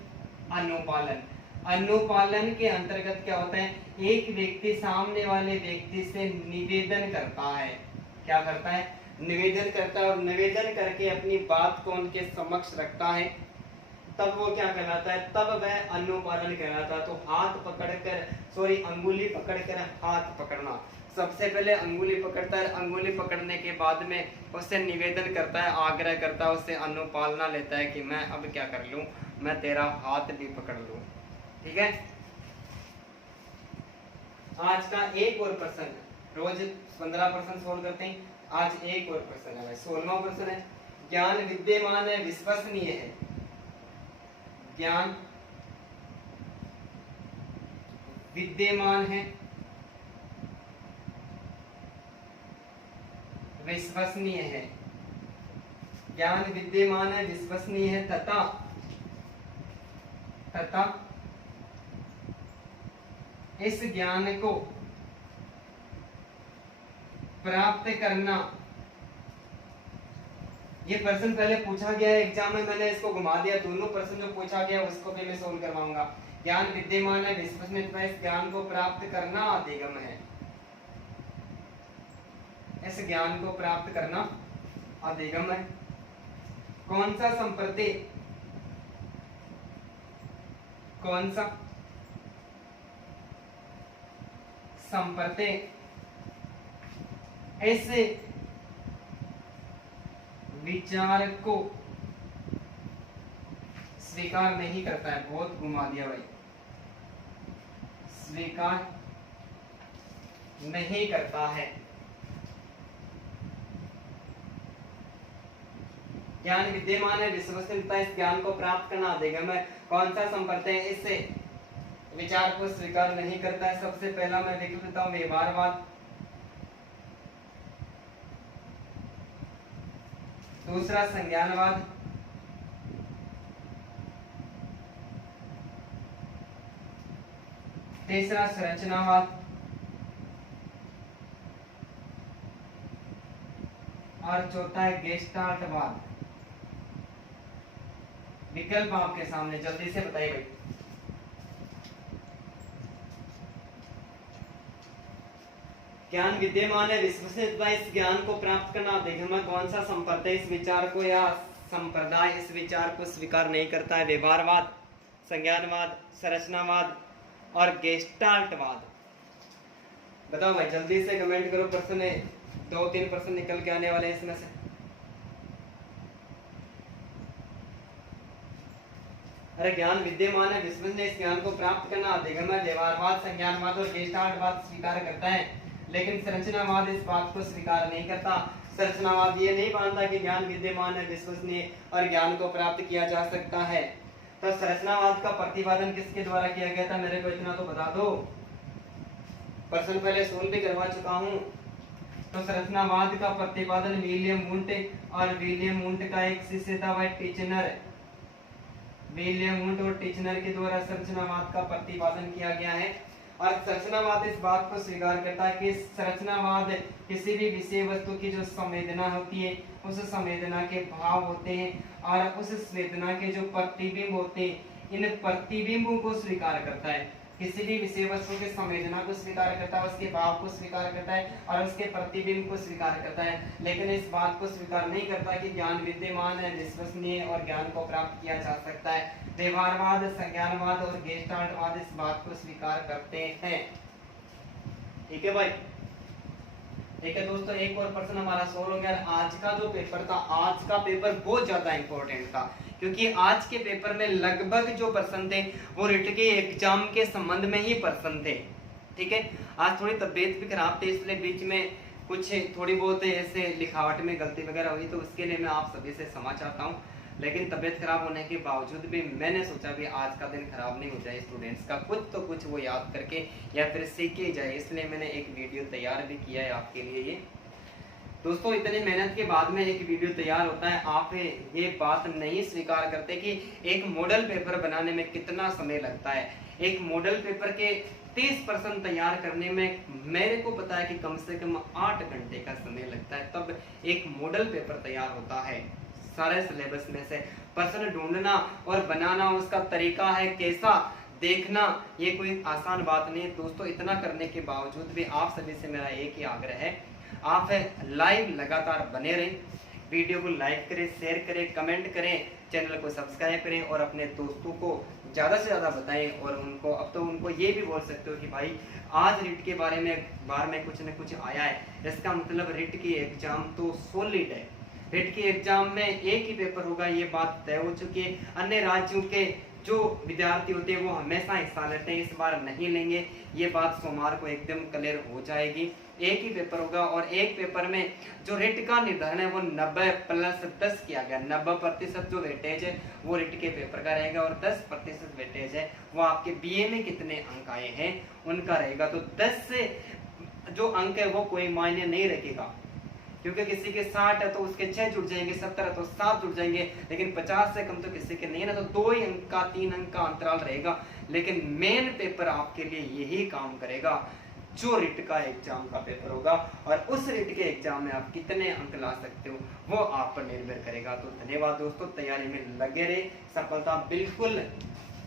अनुपालन। अनुपालन के अंतर्गत क्या होता है? एक व्यक्ति सामने वाले व्यक्ति से निवेदन करता है। क्या करता है? निवेदन करता है और निवेदन करके अपनी बात को उनके समक्ष रखता है, तब वो क्या कहलाता है? तब वह अनुपालन कहलाता है। तो हाथ पकड़कर, सॉरी, अंगुली पकड़कर हाथ पकड़ना। सबसे पहले अंगुली पकड़ता है, अंगुली पकड़ने के बाद में उससे निवेदन करता है, आग्रह करता है, उससे अनुपालना लेता है कि मैं अब क्या कर लूं, मैं तेरा हाथ भी पकड़ लूं। ठीक है। आज का एक और प्रश्न, रोज 15 प्रश्न सोल्व करते हैं, आज एक और प्रश्न है भाई, 16वां प्रश्न है। ज्ञान विद्यमान है, विश्वसनीय है। ज्ञान विद्यमान है, विश्वसनीय है। ज्ञान विद्यमान है, विश्वसनीय है तथा इस ज्ञान को प्राप्त करना। ये प्रश्न पहले पूछा गया है एग्जाम में, मैंने इसको घुमा दिया, दोनों प्रश्न जो पूछा गया उसको भी मैं सोल्व करवाऊंगा। ज्ञान विद्यमान है, विश्वसनीयता, इस ज्ञान को प्राप्त करना अधिगम है। इस ज्ञान को प्राप्त करना अधिगम है। कौन सा संप्रति, कौन सा संप्रति इस विचार को स्वीकार नहीं करता है। बहुत घुमा दिया भाई, स्वीकार नहीं करता है। ज्ञान विद्यमान है, विश्वसनीयता, इस ज्ञान को प्राप्त करना अधिगम है। कौन सा संप्रति इससे विचार को स्वीकार नहीं करता है? सबसे पहला मैं लिख लेता हूं व्यवहारवाद, दूसरा संज्ञानवाद, तीसरा संरचनावाद और चौथा है गेस्टाल्टवाद। विकल्प आपके सामने, जल्दी से बताइए भाई। ज्ञान विद्यमान है, विश्वसनीयता, इस ज्ञान को प्राप्त करना अधिगम है। कौन सा संप्रदाय इस विचार को या संप्रदाय इस विचार को स्वीकार नहीं करता है? व्यवहारवाद, संज्ञानवाद, संरचनावाद और गेस्टाल्टवाद। बताओ भाई, जल्दी से कमेंट करो। प्रश्न 2-3 प्रश्न निकल के आने वाले हैं इसमें से। अरे ज्ञान विद्यमान है, विश्वसनीय, इस ज्ञान को प्राप्त करना अधिगम है। व्यवहारवाद, संज्ञानवाद और गेस्टाल्टवाद स्वीकार करता है, लेकिन संरचनावाद इस बात को स्वीकार नहीं करता। संरचनावाद ये नहीं मानता कि ज्ञान विद्यमान है, विश्वसनीय और ज्ञान को प्राप्त किया जा सकता है। तो संरचनावाद का प्रतिपादन किसके द्वारा किया गया था? मेरे को इतना तो बता दो। प्रश्न पहले सोल्व भी करवा चुका हूं। तो संरचनावाद का प्रतिपादन विलियम वुंट, और विलियम वुंट का एक शिष्य था वह टिचनर, विलियम वुंट और टिचनर के द्वारा संरचनावाद का प्रतिपादन किया गया है। और संरचनावाद इस बात को स्वीकार करता है कि संरचनावाद किसी भी विषय वस्तु की जो संवेदना होती है, उस संवेदना के भाव होते हैं और उस संवेदना के जो प्रतिबिंब होते हैं, इन प्रतिबिंबों को स्वीकार करता है। किसी भी विषय वस्तु के संवेदना को स्वीकार करता है, उसके भाव को स्वीकार करता है और उसके प्रतिबिंब को स्वीकार करता है, लेकिन इस बात को स्वीकार नहीं करता कि ज्ञान विद्यमान है, विश्वसनीय और ज्ञान को प्राप्त किया जा सकता है। व्यवहारवाद, संज्ञानवाद और गेस्टाल्टवाद इस बात को स्वीकार करते हैं। ठीक है भाई, ठीक है दोस्तों, एक और प्रश्न हमारा सोल्व हो गया। आज का जो पेपर था, आज का पेपर बहुत ज्यादा इंपॉर्टेंट था, क्योंकि आज के पेपर में लगभग जो प्रश्न थे वो रिट के एग्जाम के संबंध में ही प्रश्न थे। ठीक है, आज थोड़ी तबीयत भी खराब थी, इसलिए बीच में कुछ थोड़ी बहुत ऐसे लिखावट में गलती वगैरह हुई, तो उसके लिए मैं आप सभी से क्षमा चाहता हूँ। लेकिन तबीयत खराब होने के बावजूद भी मैंने सोचा भी आज का दिन खराब नहीं हो जाए, स्टूडेंट्स का कुछ तो कुछ वो याद करके या फिर सीख के जाए, इसलिए मैंने एक वीडियो तैयार भी किया है आपके लिए। ये दोस्तों, इतनी मेहनत के बाद में एक वीडियो तैयार होता है, आप ये बात नहीं स्वीकार करते कि एक मॉडल पेपर बनाने में कितना समय लगता है। एक मॉडल पेपर के 30% तैयार करने में मेरे को पता है कि कम से कम 8 घंटे का समय लगता है, तब एक मॉडल पेपर तैयार होता है। सारे सिलेबस में से प्रश्न ढूंढना और बनाना, उसका तरीका है कैसा देखना, ये कोई आसान बात नहीं है दोस्तों। इतना करने के बावजूद भी आप सभी से मेरा एक ही आग्रह है, आप लाइव लगातार बने रहें, वीडियो को लाइक करें, शेयर करें, कमेंट करें, चैनल को सब्सक्राइब करें और अपने दोस्तों को ज़्यादा से ज़्यादा बताएं। और उनको अब तो उनको ये भी बोल सकते हो कि भाई आज रिट के बारे में बार में कुछ न कुछ आया है, इसका मतलब रिट की एग्जाम तो सॉलिड है। रिट के एग्जाम में एक ही पेपर होगा, ये बात तय हो चुकी है। अन्य राज्यों के जो विद्यार्थी होते हैं वो हमेशा हिस्सा लेते हैं, इस बार नहीं लेंगे, ये बात सोमवार को एकदम क्लियर हो जाएगी। एक ही पेपर होगा और एक पेपर में जो रिट का निर्धारण है वो 90+10 किया गया। 90% जो वेटेज है वो रिट के पेपर का रहेगा और 10% वेटेज है वो आपके बीए में कितने अंक आए हैं उनका रहेगा। तो 10 से जो अंक है वो कोई मायने नहीं रखेगा, क्योंकि किसी के 60 है तो उसके 6 जुड़ जाएंगे, 70 है तो 7 जुड़ जाएंगे, लेकिन 50 से कम तो किसी के नहीं है ना, तो 2 ही अंक का 3 अंक का अंतराल रहेगा। लेकिन मेन पेपर आपके लिए यही काम करेगा। जो रिट का एग्जाम का पेपर होगा, और उस रिट के एग्जाम में आप कितने अंक ला सकते हो वो आप पर निर्भर करेगा। तो धन्यवाद दोस्तों, तैयारी में लगे रहे, सफलता बिल्कुल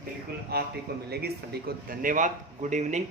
बिल्कुल आप ही को मिलेगी। सभी को धन्यवाद, गुड इवनिंग।